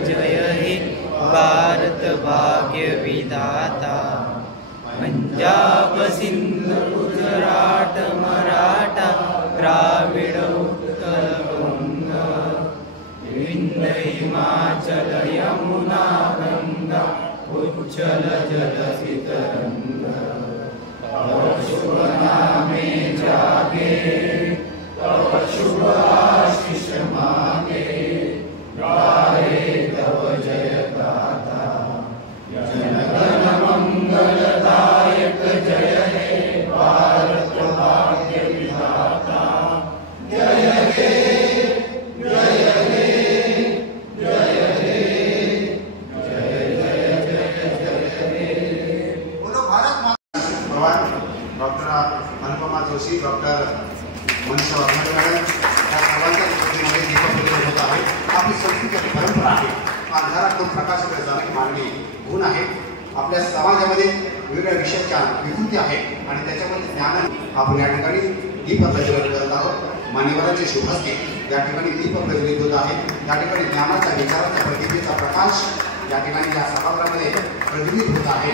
जय हे भारत भाग्य विधाता। पंजाब सिंध गुजरात मराठा द्राविड उत्कल गंग विंध्य हिमाचल यमुना गंगा उच्चल जलधि तरंग। तव शुभ नामे जागे तव शुभ आशीष मांगे गाए तव जय गाथा। जनगण मंगलदायक जय हे भारत भाग्य विधाता। जय हे जय हे जय हे जय जय जय जय हे। बोलो भारत माता। Doctor Anupama Joshi, doctor Manisha Waghmare madam या सर्वांच्या उपस्थितीमध्ये दीपक प्रज्वलित होत आहे। आपली संस्कृती आणि परंपरा आहे, अंधारातून प्रकाशाकडे जाणे मानवी गुण आहे। आपल्या समाजामध्ये वेगवेगळ्या विषयाच्या विकृती आहेत आणि त्याच्यामध्ये ज्ञान आपण या ठिकाणी दीप प्रज्वलित करत आहोत। मान्यवरांचे शुभ हस्ते या ठिकाणी दीप प्रज्वलित होत आहे। या ठिकाणी ज्ञानाच्या विचाराचा प्रतिभेचा प्रकाश या ठिकाणी या सभागृहामध्ये प्रज्वलित होत आहे।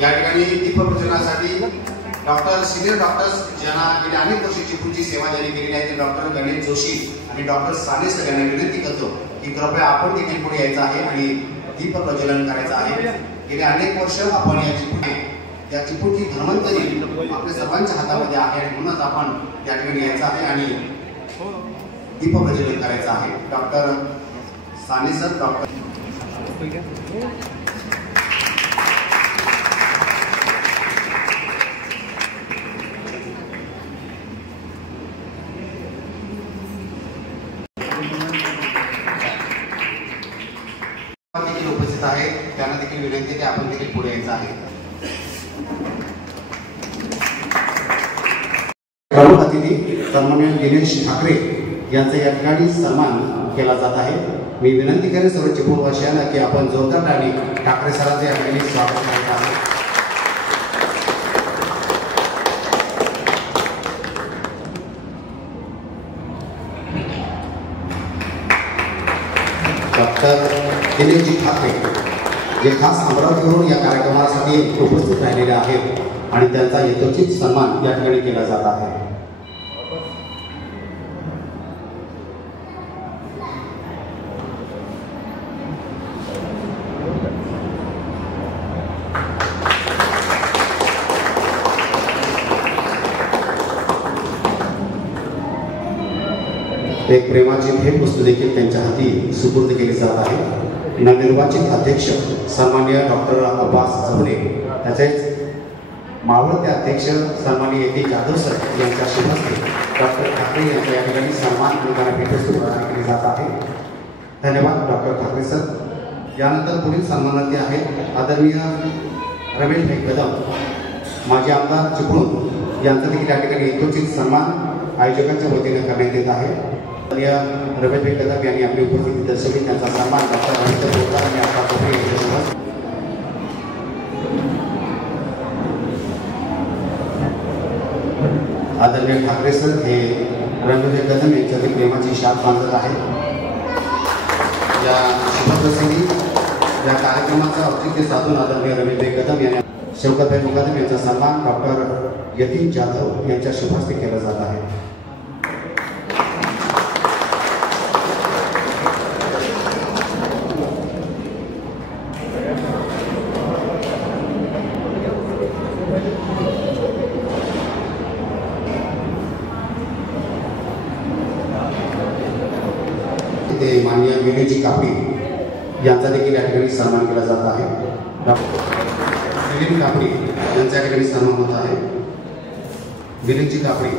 या ठिकाणी दीप प्रज्वलनासाठी डॉक्टर सिनियर डॉक्टर्स ज्यांना गेल्या अनेक वर्षी चिपळूणची सेवा ज्यांनी केलेली आहे ते डॉक्टर गणेश जोशी आणि डॉक्टर साने सर यांना विनंती करतो की कृपया आपण देखील पुढे यायचं आहे आणि दीप प्रज्वलन करायचं आहे। गेले अनेक वर्ष आपण या चिपळूणची धर्मांतरी आपल्या सर्वांच्या हातामध्ये आहे आणि म्हणूनच आपण या ठिकाणी यायचं आहे आणि दीप प्रज्वलन करायचं आहे। डॉक्टर साने सर, डॉक्टर उपस्थित आहे, त्यांना देखील विनंती की आपण देखील पुढे यायचं आहे। प्रमुख अतिथी सन्माननीय दिनेश ठाकरे यांचा या ठिकाणी सन्मान केला जात आहे। मी विनंती करेन सर्व चिपळूणवासियांना की आपण जोरदार टाळी ठाकरे सरांचे या ठिकाणी स्वागत करत आहोत। डॉक्टर दिनेशजी ठाकरे जे खास अमरावतीवरून या कार्यक्रमासाठी उपस्थित राहिलेले आहेत आणि त्यांचा यथोचित सन्मान या ठिकाणी केला जात आहे। एक प्रेमाची भेटवस्तू देखील त्यांच्या हाती सुपूर्द केली जात आहे। नवनिर्वाचित अध्यक्ष सन्माननीय डॉक्टर अब्बास चौरे, तसेच मावळते अध्यक्ष सन्माननीय ए जाधव सर यांच्या शुभ हस्ते डॉक्टर ठाकरे यांच्या या ठिकाणी सन्मान आणि भेटवस्तू प्रदान केली जात आहे। धन्यवाद डॉक्टर ठाकरे सर। यानंतर पुढील सन्मानार्थी आहेत आदरणीय रमेश भाई कदम, माजी आमदार चिपळूण, यांचा देखील या ठिकाणी यथोचित सन्मान आयोजकांच्या वतीने करण्यात येत आहे। रमेश भाई कदम यांनी आपली उपस्थिती दर्शवली, त्यांचा सन्मान डॉक्टर रवींद्र बोरकर आणि आपला कोपरे यांच्यासोबत आदरणीय ठाकरे सर हे रमेश भाई कदम यांच्यातील प्रेमाची शाप बांधत आहे। या शुभप्रसंगी या कार्यक्रमाचा औचित्य साधून आदरणीय रमेश भाई कदम यांनी शौकतभाई मुकादम यांचा सन्मान डॉक्टर यतीन जाधव यांच्या शुभ हस्ते केला जात आहे। माननीय विनयजी कापडी यांचा देखील या ठिकाणी सन्मान केला जात आहे। विनय कापडी यांचा या ठिकाणी सन्मान होत आहे। विनयजी कापडी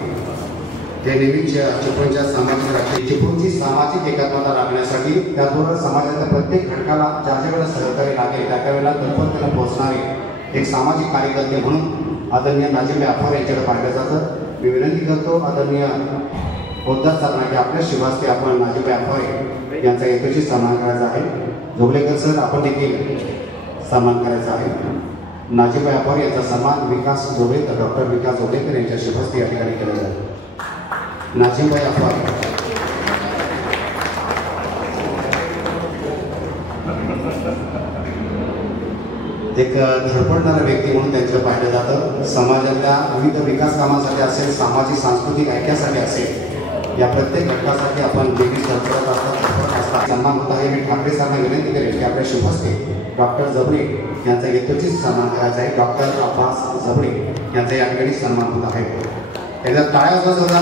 ते नेहमीच चिपळूणच्या सामाजिक राखली चिपळूणची सामाजिक एकात्मता राखण्यासाठी त्याचबरोबर समाजाच्या प्रत्येक घटकाला ज्या ज्या वेळेला सहकार्य लागेल त्या त्यावेळेला तत्परतेला पोहोचणारे एक सामाजिक कार्यकर्ते म्हणून आदरणीय नाजिम अफार यांच्याकडे पाहिलं जातं। मी विनंती करतो आदरणीय पोद्दार साधना की आपल्या शिवास्ते आपण नाजिम अफार यांचा यथोचित सन्मान करायचा आहे। जोगलेकर सर आपण देखील सन्मान करायचा आहे। नाजिम अफार यांचा सन्मान विकास जोगलेकर, डॉक्टर विकास जोगलेकर यांच्या शुभ हस्ते या ठिकाणी केला जातो। नाझीमभाई अफवार. एक धडपडणारा व्यक्ती म्हणून त्यांचं पाहिलं जातं. समाजातल्या विविध विकास कामांसाठी असेल, सामाजिक सांस्कृतिक ऐक्यासाठी असेल, या प्रत्येक घटकासाठी आपण नेहमीच धडपडत असतात. सन्मान होत आहे. मी ठाकरे साहेबांना विनंती करेन की आपल्या शुभ हस्ते डॉक्टर जबडे यांचा यथोचित सन्मान करायचा आहे. डॉक्टर अब्बास जबडे यांचा या ठिकाणी सन्मान होत आहे. एकदा टाळ्या वाजवता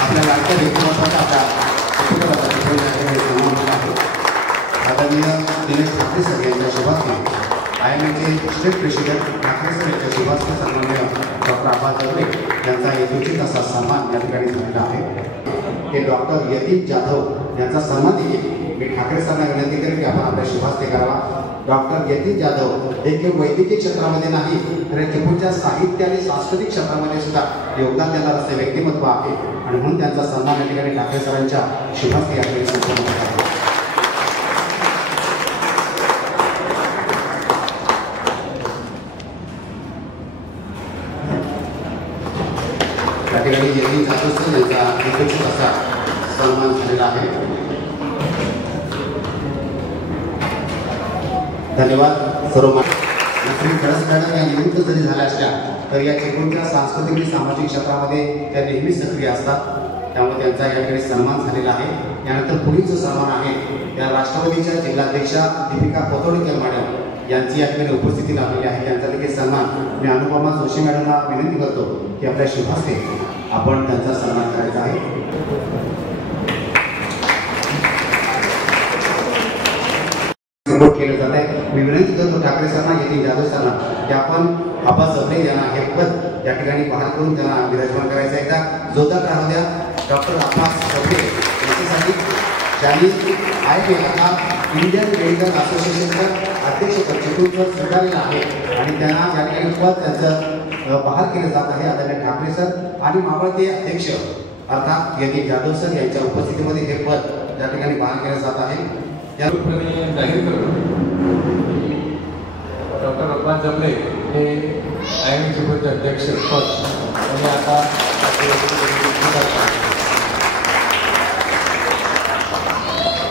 आपल्या लाडक्या व्यक्तिमत्वाचा आपल्या सन्मान होत आहे. आदरणीय दिनेश ठाकरे सर यांच्या शुभ हस्ते IMAचे स्टेट प्रेसिडेंट ठाकरे सर यांच्या शुभ हस्ते सन्माननीय डॉक्टर अब्बास जबडे यांचा यथोचित असा सन्मान या ठिकाणी झालेला आहे. हे डॉक्टर यतीन जाधव यांचा सन्मान देखील मी ठाकरे सरांना विनंती करेन की आपण आपल्या शुभ हस्ते करावा. डॉक्टर यतीन जाधव हे केवळ वैद्यकीय क्षेत्रामध्ये नाही तर चिपळूणच्या साहित्य आणि सांस्कृतिक क्षेत्रामध्ये सुद्धा योगदान देणार असे व्यक्तिमत्व आहे आणि म्हणून त्यांचा सन्मान या ठिकाणी ठाकरे सरांच्या शुभ हस्ते या ठिकाणी संपन्न होत आहे. त्या ठिकाणी यतीन जाधव यांचा यथोचित असा सन्मान झालेला आहे. धन्यवाद सर्व. श्री खडस मॅडम या निवृत्त जरी झाल्या असल्या तर या चिपळूणच्या सांस्कृतिक आणि सामाजिक क्षेत्रामध्ये त्या नेहमीच सक्रिय असतात. त्यामुळे त्यांचा या ठिकाणी सन्मान झालेला आहे. यानंतर पुढील जो सन्मान आहे त्या राष्ट्रवादीच्या जिल्हाध्यक्षा दीपिका कोतोडकर मॅडम यांची या ठिकाणी उपस्थिती लाभलेली आहे. त्यांचा देखील सन्मान मी अनुपमा जोशी मॅडमला विनंती करतो की आपल्या शुभ हस्ते आपण त्यांचा सन्मान करायचा आहे. केलं जात आहे. मी विनंती करतो ठाकरे सरांना, यतीन जाधव सरांना की आपण अब्बास जबडे यांना हे पद या ठिकाणी बहाल करून त्यांना विराजमान करायचं. एकदा जोरदार राहू द्या. डॉक्टर अब्बास जबडे यांच्यासाठी ज्यांनी IMA इंडियन मेडिकल असोसिएशनचं अध्यक्षपद चिपळूणचं स्वीकारलेलं आहे आणि त्यांना या ठिकाणी पद त्यांचं बहाल केलं जात आहे. आदरणीय ठाकरे सर आणि मावळते अध्यक्ष अर्थात यतीन जाधव सर यांच्या उपस्थितीमध्ये हे पद या ठिकाणी बहाल केलं जात आहे. जाहीर करतो डॉक्टर अब्बास जबडे हे IMA चिपळूणचे अध्यक्ष पद आणि आता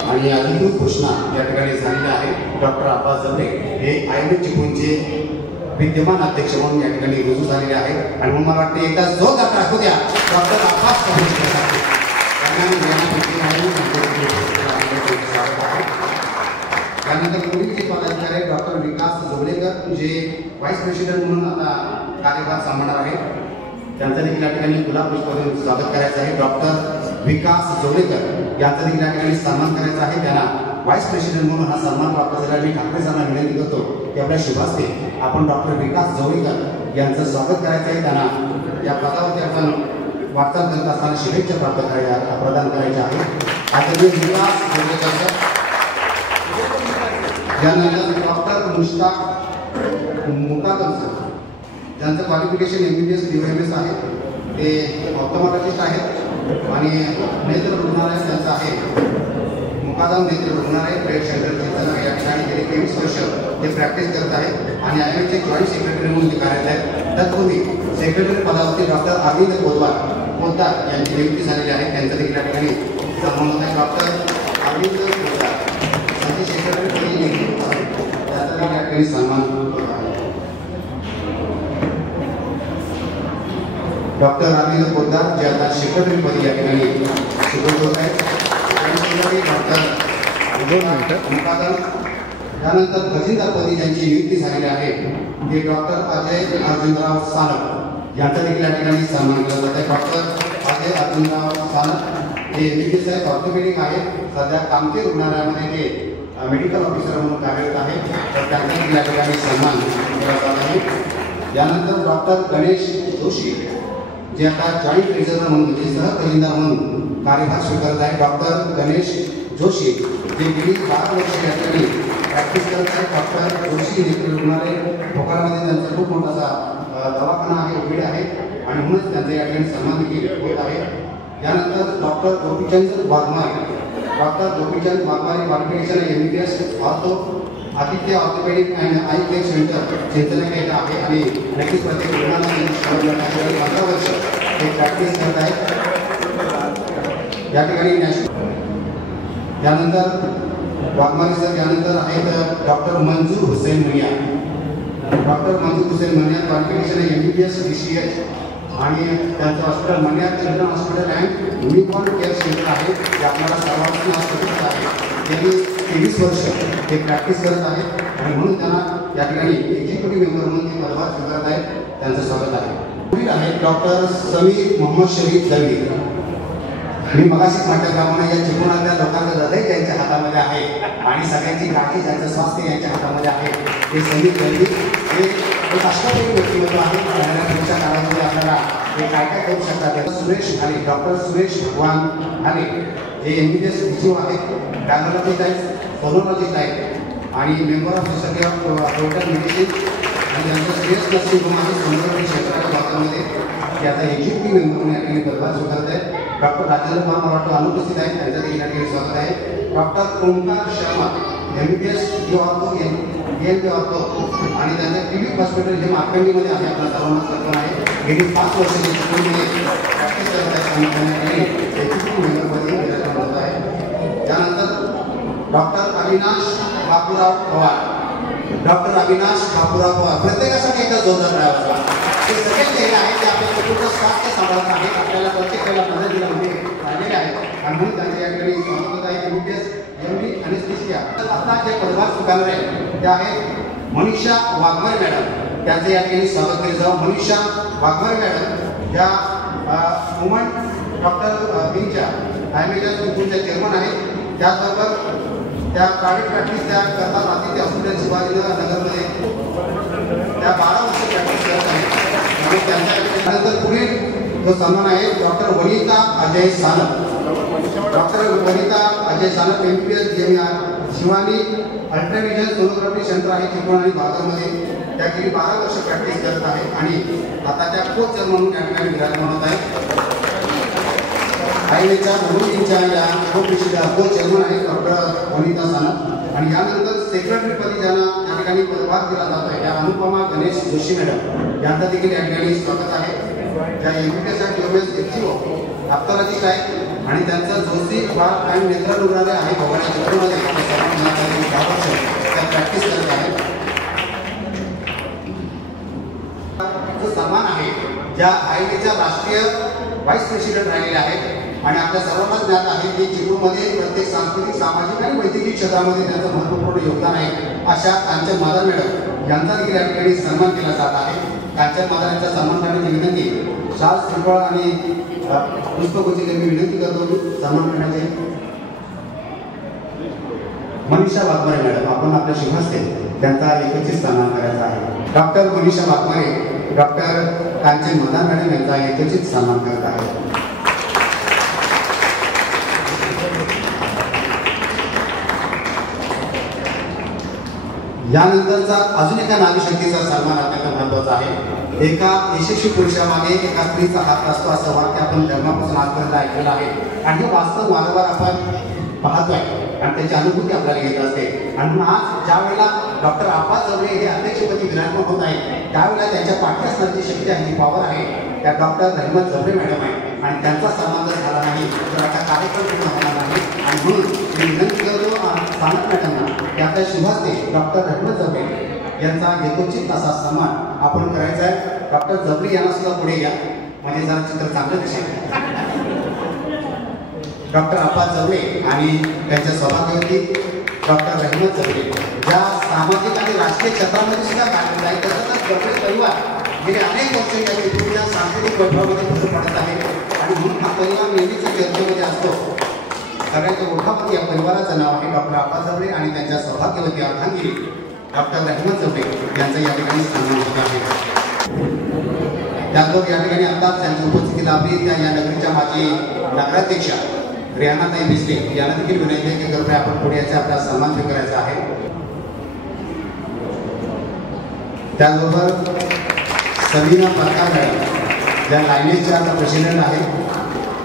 आणि अधिकृत घोषणा या ठिकाणी झालेली आहे. डॉक्टर अब्बास जबडे हे IMA चिपळूणचे विद्यमान अध्यक्ष म्हणून या ठिकाणी रुजू झालेले आहेत आणि म्हणून मला वाटते एकदा जोरदार टाकू द्या डॉक्टर अब्बास जबडे. त्यानंतर पुढील जे पदाधिकारी आहेत डॉक्टर विकास जोगळेकर जे व्हाईस प्रेसिडेंट म्हणून आता कार्यभार सांभाळणार आहेत. त्यांचं देखील या ठिकाणी गुलाब पुष्पाने स्वागत करायचं आहे. डॉक्टर विकास जोगळेकर यांचा देखील या ठिकाणी सन्मान करायचा आहे. त्यांना व्हाईस प्रेसिडेंट म्हणून हा सन्मान प्राप्त झाला. मी ठाकरे सरांना विनंती करतो की आपल्या शुभ हस्ते आपण डॉक्टर विकास जोगळेकर यांचं स्वागत करायचं आहे. त्यांना या पदावरती आपण वाटचाल करत असताना शुभेच्छा प्रदान करायच्या आहेत. आदरणीय विकास जोगळेकर त्यानंतर डॉक्टर मुश्ताक मुकादम सर ज्यांचं क्वालिफिकेशन MBBS DOMS आहे. ते ऑप्टोमॉलॉजिस्ट आहेत आणि नेत्र रुग्णालय त्यांचं आहे. मुकादम नेत्र रुग्णालय ट्रेड सेंटर या ठिकाणी गेले 23 वर्ष ते प्रॅक्टिस करत आहेत आणि IMAचे जॉईंट सेक्रेटरी म्हणून ते कार्यरत आहेत. तत्पूर्वी सेक्रेटरी पदावरती डॉक्टर अरविंद पोद्दार यांची नियुक्ती झालेली आहे. त्यांचं देखील या ठिकाणी सन्मान होत आहे. डॉक्टर अरविंद पोद्दार यांची सेक्रेटरी पदी नियुक्ती त्याचा देखील या ठिकाणी सन्मान होत आहे. डॉक्टर अरविंद पोद्दार जे आता सेक्रेटरी पदी या ठिकाणी सुरू होत आहेत. डॉक्टर मुकादम त्यानंतर खजिनदारपदी ज्यांची नियुक्ती झालेली आहे ते डॉक्टर अजय अर्जुनराव सानप यांचा देखील या ठिकाणी सन्मान केला जात आहे. डॉक्टर अजय अर्जुनराव सानप हे MBBS आहेत, ऑर्थोपेडिक आहेत. सध्या कामते रुग्णालयामध्ये ते मेडिकल ऑफिसर म्हणून कार्यरत आहे. तर त्यांचा देखील या ठिकाणी सन्मान केला जात आहे. त्यानंतर डॉक्टर गणेश जोशी जे आता जॉईंट ट्रेझरर म्हणून म्हणजे सहखजिनदार म्हणून कार्यभार स्वीकारत आहे. डॉक्टर गणेश जोशी जे गेली 12 वर्ष या ठिकाणी प्रॅक्टिस करत आहेत. डॉक्टर जोशी नेत्र रुग्णालय भोकरमध्ये त्यांचा खूप मोठा दवाखाना आहे, OPD आहे आणि म्हणूनच त्यांचा या ठिकाणी सन्मान देखील होत आहे. त्यानंतर doctor Gopichand Waghmare qualification MBBS ortho Aditya orthopaedic and eye care centre Chintankhed आहे आणि नक्कीच प्रत्येक रुग्णालयामध्ये 15 वर्ष ते प्रॅक्टिस करत आहेत. या ठिकाणी त्यानंतर वाघमारे सर, यानंतर आहेत doctor Manzoor Hussain Maniya. Doctor Manzoor Hussain Maniya qualification आहे MBBS BCH आणि त्यांचं hospital Maniya children hospital and newborn care centre आहे जे आपल्याला सर्वांना हॉस्पिटल आहे. त्यांनी 23 वर्ष ते प्रॅक्टिस करत आहेत आणि म्हणून त्यांना या ठिकाणी एक्झिक्युटिव्ह मेंबर म्हणून ते पदभार स्वीकारत आहेत. त्यांचं स्वागत आहे. पुढील आहेत डॉक्टर समीर मोहम्मद शरीफ दलवी. मी मगाशी म्हटल्याप्रमाणे या चिपळूणच्या लोकांचं हृदय त्यांच्या हातामध्ये आहे आणि सगळ्यांची काळजी ज्यांचं स्वास्थ्य यांच्या हातामध्ये आहे. ते समीर दलवी हे एक अष्टपैलू व्यक्तिमत्व आहे. पुढच्या काळामध्ये आपल्याला हे काय काय करू शकतात. सुरेश भाले, डॉक्टर सुरेश भगवान भाले जे MBBS BCO आहेत, डायनॉलॉजिस्ट आहेत, फोनोलॉजिस्ट आहेत आणि member of society of total medicine आणि त्यांचं श्रेयस नर्सिंग होम आहे सोनोग्राफी क्षेत्राच्या भागामध्ये त्याचा एक्झिक्युटिव्ह मेंबर म्हणून या ठिकाणी पदभार स्वीकारत आहेत. डॉक्टर राजेंद्र कुमार मराठे अनुपस्थित आहेत, त्यांचं देखील या ठिकाणी स्वागत आहे. Doctor Omkar Sharma MBBS ortho ENT ortho आणि त्यांचं क्लिनिक हॉस्पिटल हे मार्कंडीमध्ये आहे. आपल्या सर्वांना कल्पना आहे. गेली 5 वर्ष चिपळूणमध्ये प्रॅक्टिस करत आहेत आणि त्यांना एक्झिक्युटिव्ह मेंबरमध्ये विराजमान होत आहे. त्यानंतर डॉक्टर अविनाश बापूराव पवार. डॉक्टर अविनाश बापूराव पवार प्रत्येकासाठी एकदा जोरदार राहायचा. ते सगळे जे आहेत ते आपल्या कुटुंब स्वास्थ्य सांभाळत आहेत. आपल्याला प्रत्येक वेळेला मदत दिल्यामध्ये राहिलेले आहेत आणि म्हणून त्यांच्या या ठिकाणी स्वागत आहे. MBBS MD anaesthesia. आता जे पदभार स्वीकारणार आहेत ते आहेत मनीषा वाघमारे मॅडम. त्यांचं या ठिकाणी स्वागत केलं जावं. मनीषा वाघमारे मॅडम या वुमन डॉक्टर विंगच्या IMHS स्कूलच्या चेअरमन आहेत. त्याचबरोबर त्या प्रायव्हेट प्रॅक्टिस त्या करतात. आदित्य हॉस्पिटल शिवाजीनगरमध्ये त्या 12 वर्ष प्रॅक्टिस करत आहेत. आणि त्यांच्यानंतर पुढे जो सन्मान आहे doctor Vanita Ajay Sanap. Doctor Vanita Ajay Sanap MBBS DMR Shivani ultravision sonography centre आहे चिपळूण आणि बाजारमध्ये. त्या गेली 12 वर्ष प्रॅक्टिस करत आहेत आणि आता त्या कोच म्हणून या ठिकाणी विराजमान होत आहेत. आयएच्या म्हणूनच्या या कोच चेअरमन आहे डॉक्टर वनिता सानप आणि यानंतर सेक्रेटरीपदी ज्यांना या ठिकाणी पदभार दिला जातो आहे त्या अनुपमा गणेश जोशी मॅडम यांचा देखील या ठिकाणी स्वागत आहे. ज्या MBBS आणि MBBS FGO अप्तराजिक आहेत आणि त्यांचं जोशी बाळ आणि नेत्र रुग्णालय आहे भवानी चिपळूणमध्ये त्या प्रॅक्टिस करत आहेत. जो सन्मान आहे ज्या आयएच्या राष्ट्रीय व्हाईस प्रेसिडेंट राहिलेले आहेत आणि आपल्या सर्वांना ज्ञात आहे की चिपळूणमध्ये प्रत्येक सांस्कृतिक सामाजिक आणि वैद्यकीय क्षेत्रामध्ये त्यांचं महत्त्वपूर्ण योगदान आहे. अशा कांचन माधव मॅडम यांचा देखील या ठिकाणी सन्मान केला जात आहे. कांचन माधव यांचा सन्मान करण्याची विनंती शाल श्रीफळ आणि पुष्पगुच्छ मी विनंती करतो सन्मान करण्याची. मनीषा वाघमारे मॅडम आपण आपल्या शुभहस्ते त्यांचा एकत्रित सन्मान करायचा आहे. Doctor Manisha Waghmare doctor Kanchan Madhav madam यांचा एकत्रित सन्मान करत आहे. यानंतरचा अजून एका नारीशक्तीचा सन्मान अत्यंत महत्त्वाचा आहे. एका यशस्वी पुरुषामागे एका स्त्रीचा हात असतो असं वाक्य आपण जन्मापासून आजपर्यंत ऐकलेलं आहे आणि हे वास्तव वारंवार आपण पाहतोय आणि त्याची अनुभूती आपल्याला येत असते. आणि आज ज्या वेळेला डॉक्टर आप्पा जवळे हे अध्यक्षपदी विराजमान होत आहेत त्यावेळेला त्यांच्या पाठी असणारी जी शक्ती आहे, पॉवर आहे, त्या डॉक्टर रहमत जबरे मॅडम आहे आणि त्यांचा सन्मान जर झाला नाही तर आता कार्यक्रम पूर्ण होणार नाही. आणि म्हणून मी विनंती करतो सानप मॅडमना की आपल्या शुभहस्ते डॉक्टर रहमत जबरे यांचा यथोचित असा सन्मान आपण करायचा आहे. डॉक्टर जबरे यांना सुद्धा पुढे घ्या म्हणजे जरा चित्र चांगलं दिसेल. डॉक्टर आप्पा जबरे आणि त्यांच्या सभापती डॉक्टर रहमत जबरे ज्या सामाजिक आणि राजकीय क्षेत्रामध्ये सुद्धा कार्यरत आहेत. तसंच जबरे परिवार गेले अनेक वर्ष या चिपळूणच्या सांस्कृतिक वैभवामध्ये भर पडत आहे आणि म्हणून हा परिवार नेहमीच चर्चेमध्ये असतो. सगळ्यांच्या ओळखापती या परिवाराचं नाव आहे डॉक्टर आप्पा जबरे आणि त्यांच्या सौभाग्यवती अर्धांगिनी डॉक्टर रहमत जबरे यांचा या ठिकाणी सन्मान होत आहे. त्याचबरोबर या ठिकाणी आत्ताच त्यांची उपस्थिती लाभली त्या या नगरीच्या माजी नगराध्यक्षा रेहानाताई बिस्ले यांना देखील विनंती आहे की कृपया आपण पुढे याचा आपला सन्मान स्वीकारायचा आहे. त्याचबरोबर समीना परकार मॅडम ज्या लायनेसच्या आता प्रेसिडेंट आहेत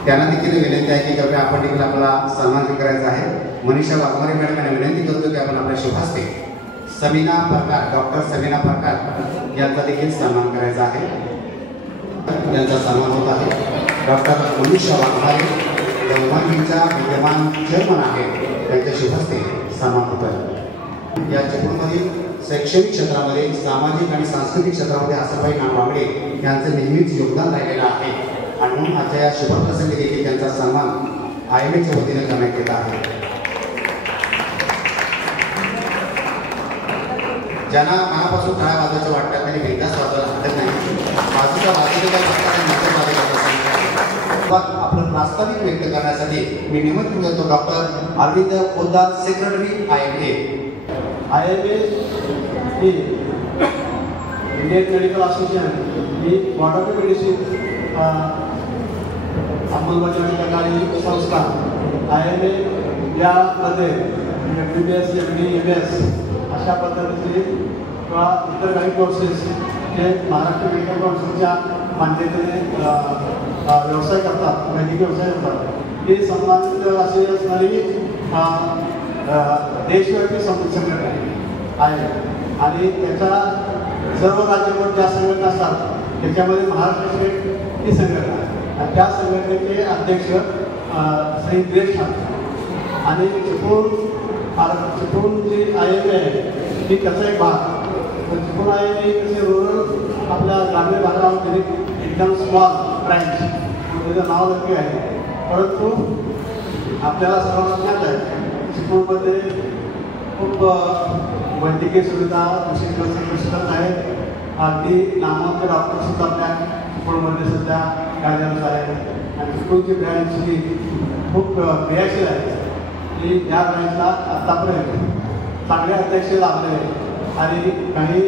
त्यांना देखील विनंती आहे की कृपया आपण देखील आपला सन्मान स्वीकारायचा आहे. मनीषा वाघमारे मॅडम यांना विनंती करतो की आपण आपल्या शुभहस्ते समीना परकार डॉक्टर समीना परकार यांचा देखील सन्मान करायचा आहे. त्यांचा सन्मान होत आहे. डॉक्टर मनीषा वाघमारे लवमांगीचा विद्यमान चेअरमन आहे त्यांच्या शुभ हस्ते सन्मान होत आहे। या चिपळूणमधील शैक्षणिक क्षेत्रामध्ये, सामाजिक आणि सांस्कृतिक क्षेत्रामध्ये आसाबाई नानवागडे यांचं नेहमीच योगदान राहिलेलं आहे आणि म्हणून आजच्या या शुभप्रसंगी देखील त्यांचा सन्मान IMAच्या वतीने करण्यात येत आहे। ज्यांना मनापासून टाळ्या वाजवायचं वाटतं त्यांनी बिनधास्त वाजवायला हरकत नाही। बाजूच्या आपलं प्रास्ताविक व्यक्त करण्यासाठी मी निमंत्रण करतो doctor Arvind Poddar, secretary IMA। IMA ही इंडियन मेडिकल असोसिएशन ही बॉर्ड ऑफ मेडिसिन अंमलबजावणी करणारी संस्था। IMA यामध्ये MBBS, MD, MS अशा पद्धतीचे किंवा इतर काही कोर्सेस जे महाराष्ट्र मेडिकल काउन्सिलच्या मान्यतेने व्यवसाय करतात, वैद्यकीय व्यवसाय करतात, हे सन्मानित असे असणारी देशव्यापी संघटना आहे आणि त्याच्या सर्व राज्यामध्ये ज्या संघटना असतात त्याच्यामध्ये महाराष्ट्र स्टेट ही संघटना आहे आणि त्या संघटनेचे अध्यक्ष श्री दिनेश ठाकरे आणि चिपळूण जी IMA आहे ती त्याचा एक भाग। चिपळूण IMA कसे रूरल आपल्या ग्रामीण भागामध्ये एकदम स्मॉल ब्रँच त्याचं नाव नक्की आहे, परंतु आपल्याला सर्वांना ज्ञात आहे चिपळूणमध्ये खूप वैद्यकीय सुविधा विशेष आहेत। अगदी नामवंत डॉक्टरसुद्धा आपल्या चिपळूणमध्ये सध्या कार्यरत आहेत आणि चिपळूणची ब्रँच ही खूप क्रियाशील आहे की या ब्रँचला आत्तापर्यंत चांगले अध्यक्ष लाभले आणि काही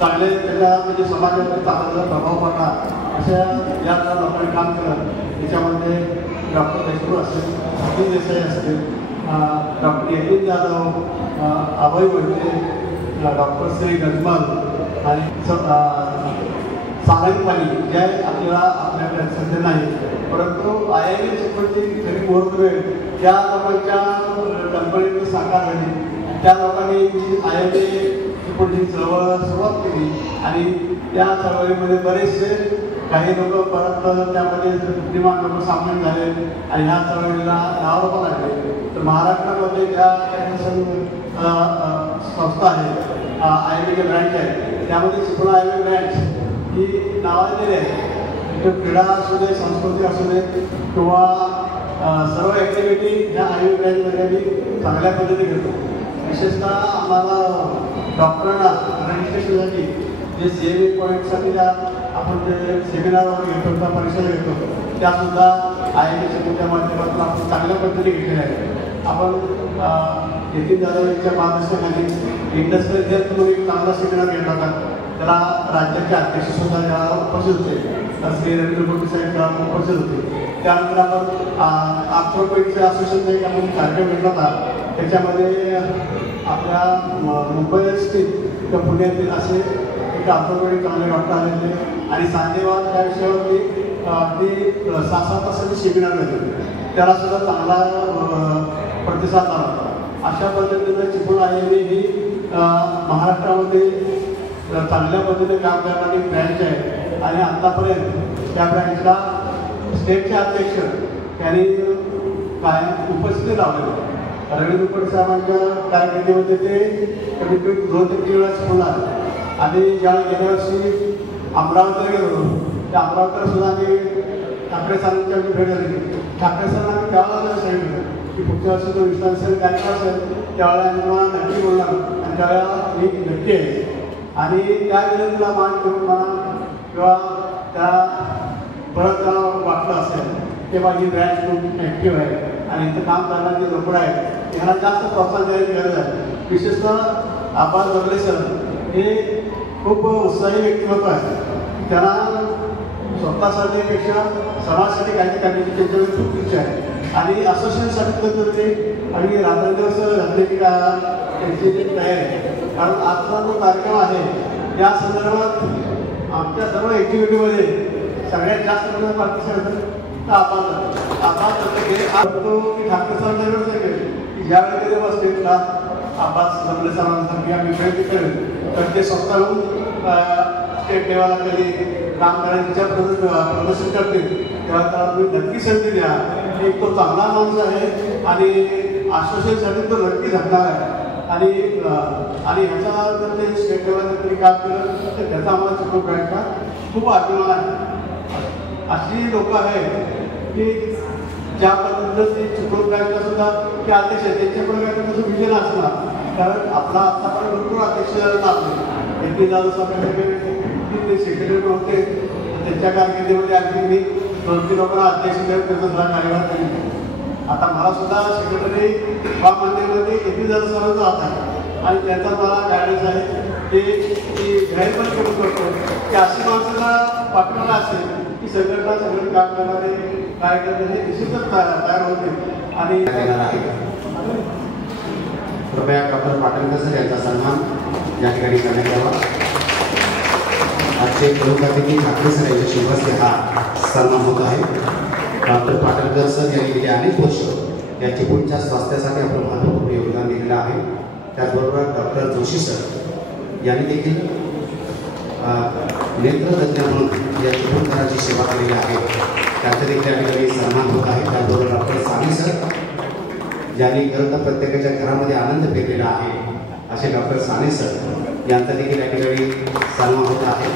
चांगले त्याच्या म्हणजे समाजामध्ये चांगला प्रभाव पडला अशा या लोकांनी काम केलं। त्याच्यामध्ये डॉक्टर देशमुख असतील, सतीश देसाई असतील, डॉक्टर यतीन जाधव, अभय वैद्य, डॉक्टर श्री गजमल आणि सारंग पाणी जे आपल्याला आपल्याकडे सध्या नाही, परंतु IMA चिपळूणची खरी मुहूर्तवेळ त्या लोकांच्या कल्पनेने साकार झाली। त्या लोकांनी IMA चिपळूणची चळवळ सुरुवात केली आणि त्या चळवळीमध्ये बरेचसे काही लोक परत त्यामध्ये बुद्धिमान लोक सामील झाले आणि ह्या चळवळीला नाव पण लागले। तर महाराष्ट्रामध्ये ज्या संस्था आहे IMA ब्रँच आहे त्यामध्ये चिपळूण IMA ब्रँच ही नावाजलेली आहे। क्रीडा असू दे, संस्कृती असू दे किंवा सर्व ॲक्टिव्हिटी ह्या IMA ब्रँचमध्ये मी चांगल्या पद्धतीने घेतो। विशेषतः आम्हाला डॉक्टरांना रजिस्ट्रेशनसाठी जे CMA पॉईंटसाठी ज्या आपण जे सेमिनार वगैरे घेतो किंवा परिषद घेतो त्यासुद्धा IMA चिपळूणच्या माध्यमातून आपण चांगल्या पद्धतीने घेतलेल्या आहेत। आपण यतीन जाधव यांच्या मार्गदर्शनाखाली इंडस्ट्रियल हेल्थ म्हणून एक चांगला सेमिनार घेतला होता, त्याला राज्याचे अध्यक्षसुद्धा त्याला उपस्थित होते, श्री रवींद्र मोदी साहेब त्याला उपस्थित होते। त्यानंतर आपण आर्थोपेडिक्स असोसिएशनचा एक आपण कार्यक्रम घेतला होता, त्याच्यामध्ये आपल्या मुंबई स्थित किंवा पुण्यातील असे एक आर्थोपेडिक चांगले डॉक्टर आलेले आणि सांधेवाद या विषयावरती ती 6-7 तासाची सेमिनार घेतली, त्यालासुद्धा चांगला प्रतिसाद आला होता। अशा पद्धतीनं चिपळूण IMA ही महाराष्ट्रामध्ये चांगल्या पद्धतीने काम करणारी ब्रँच आहे आणि आत्तापर्यंत त्या ब्रँचला स्टेटचे अध्यक्ष त्यांनी कायम उपस्थिती लावलेली। रवींद्र उपट साहेबांच्या कारकिर्दीमध्ये ते कमीत कमी 2 ते 3 वेळा होणार आणि ज्या गेल्या वर्षी अमरावतीला गेलो त्या अमरावतीला सुद्धा आम्ही ठाकरे सरांच्या भेट झाली। ठाकरे सरांना आम्ही त्यावेळेला सांगितलं की पुढच्या वर्षी जो विश्रांती कार्यक्रम असेल त्यावेळेला आम्ही तुम्हाला नक्की बोलणार आणि त्यावेळेला मी नक्की आहे आणि त्या विनंतीला मान करून मला किंवा त्या परत त्याला वाटलं असेल तेव्हा ही ब्रँच खूप ॲक्टिव्ह आहे आणि इथं काम करणारे जे लोक आहेत यांना जास्त प्रोत्साहन देण्याची गरज आहे। विशेषतः आबाज बर्ले सर हे खूप उत्साही व्यक्तिमत्व आहे, त्यांना स्वतःसाठीपेक्षा समाजासाठी काही करण्याची त्यांच्याकडे खूप इच्छा आहे आणि असोसिएशनसाठी तर ते आम्ही रात्रंदिवस घातले की त्यांची जी तयारी आहे, कारण आजचा जो कार्यक्रम आहे त्या संदर्भात आमच्या सर्व ॲक्टिव्हिटीमध्ये सगळ्यात जास्त प्रमाणात पार्टिसिपेट तर आबाज तो की ठाकरे सरांच्याकडे सांगेल की ज्यावेळी कधी स्टेटला आबाज जमले सरांसारखी आम्ही प्रयत्न करेल तर ते स्वतःहून स्टेट लेवलला कधी काम करण्याच्या प्रदर्शन करतील तेव्हा त्याला तुम्ही नक्की संधी द्या. एक तो चांगला माणूस आहे आणि आश्वासनसाठी तो नक्की धरणार आहे आणि ह्याचा जर ते स्टेट लेवलला तरी काम केलं तर त्याचा आम्हाला चिपळूण ब्रँचचा खूप अभिमान आहे. अशी लोक आहेत की ज्या पद्धतीनं ते चिपळूण ब्रँचला सुद्धा ते अध्यक्ष आहेत त्यांच्याकडे काय तसं विजन असणार. कारण आपला आत्तापर्यंत भरपूर अध्यक्ष झाला आपले एम पी झालं ते सेक्रेटरी होते. त्यांच्या कारकिर्दीमध्ये अगदी मी 2-3 लोकांना अध्यक्ष त्याचा सुद्धा कार्यभार केली. आता मला सुद्धा सेक्रेटरी मंदिरमध्ये एम पी झालं सर्वच हात आहे आणि त्यांचा मला गायडन्स आहे की जाहीर पण करू करतो की अशी माणसाला पाठवणारा असेल की सगळ्यांना सगळं काम करणारे कार्यकर्ते हे निश्चितच तयार होते. आणि कृपया डॉक्टर पाटणकर सर यांचा सन्मान या ठिकाणी करण्यात यावा. आजचे प्रमुख अतिथी ठाकरे सर यांच्या शुभहस्ते हा सन्मान होत आहे. डॉक्टर पाटणकर सर यांनी गेली अनेक वर्ष या चिपळूणच्या स्वास्थ्यासाठी आपलं महत्त्वपूर्ण योगदान दिलेलं आहे. त्याचबरोबर डॉक्टर जोशी सर यांनी देखील नेत्रतज्ञ म्हणून या चिपळूणकरांची सेवा केलेली आहे. त्यांचा देखील या ठिकाणी सन्मान होत आहे. त्याचबरोबर डॉक्टर साने सर ज्यांनी खरं तर प्रत्येकाच्या घरामध्ये आनंद पेरलेला आहे असे डॉक्टर साने सर यांचा देखील या ठिकाणी सन्मान होत आहे.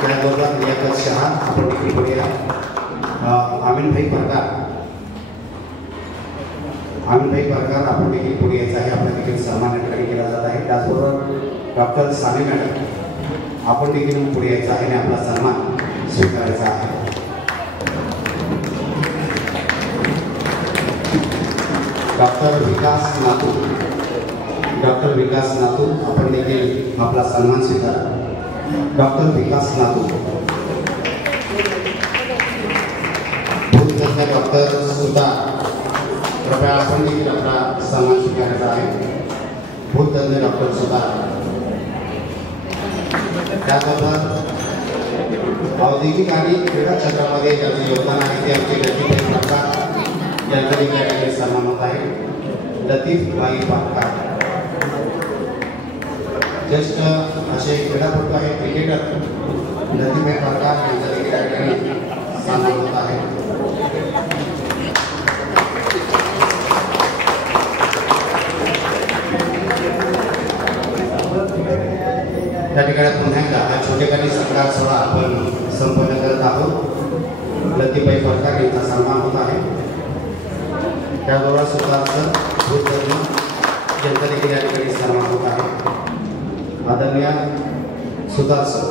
त्याचबरोबर लियाकत शहा आपण देखील बोलूया. आमीनभाई परकार आपण देखील पुढे यायचं आहे. आपला देखील सन्मान या ठिकाणी केला जात आहे. त्याचबरोबर डॉक्टर साने मॅडम आपण देखील पुढे यायचं आहे आणि आपला सन्मान स्वीकारायचा आहे. डॉक्टर विकास नातू आपण देखील आपला सन्मान स्वीकारा. डॉक्टर विकास नातू. भूततज्ञ डॉक्टर सुतार कृपया आपण देखील आपला सन्मान स्वीकारायचा आहे. भूततज्ञ डॉक्टर सुतार. त्याबरोबर औद्योगिक आणि क्रीडा क्षेत्रामध्ये ज्यांचे योगदान आहे ते आमचे लतीफ पारकर यांचा देखील सन्मान होत आहे. लतीफ भाई पारकर ज्येष्ठ असे क्रीडापटू आहे क्रिकेटर लतीफ भाई पारकर यांचा देखील या ठिकाणी सन्मान होत आहे. त्या ठिकाणी पुन्हा एकदा हा छोटेखानी सत्कार सोहळा आपण संपन्न करत आहोत. लतीफभाई परकार यांचा सन्मान होत आहे. त्याबरोबर सुतार सर भूततज्ञ यांचा देखील या ठिकाणी सन्मान होत आहे. आदरणीय सुतार सर.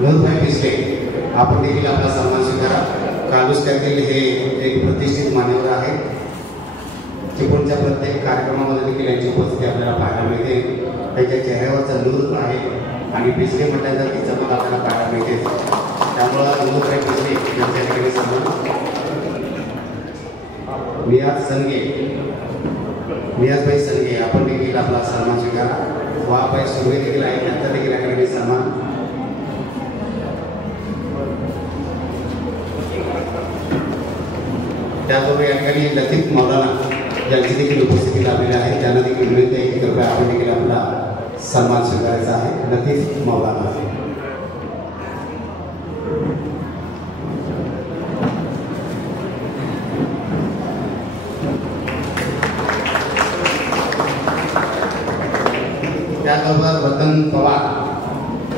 नूरभाई बिस्ले आपण देखील आपला सन्मान स्वीकारा. कालुसक्यातील हे एक प्रतिष्ठित मान्यवर आहे. चिपळूणच्या प्रत्येक कार्यक्रमामध्ये देखील यांची उपस्थिती आपल्याला पाहायला मिळते. त्यांच्या चेहऱ्यावरचा नूर आहे आणि बिस्ले म्हटल्यानंतर ती चमक आपल्याला पाहायला मिळते. त्यामुळं नूरभाई बिस्ले यांच्या ठिकाणी सन्मान. नियाजभाई संगे आपण देखील आपला सन्मान स्वीकारा. वाहभाई सुर्वे देखील आहे त्यांचा देखील या ठिकाणी सन्मान. त्याचबरोबर या ठिकाणी लतीफ मौलाना यांची देखील उपस्थिती लाभलेली आहे. त्यांना देखील विनंती आहे की कृपया आपण देखील आपला सन्मान स्वीकारायचा आहे. लतीफ मौलाना. त्याचबरोबर रतन पवार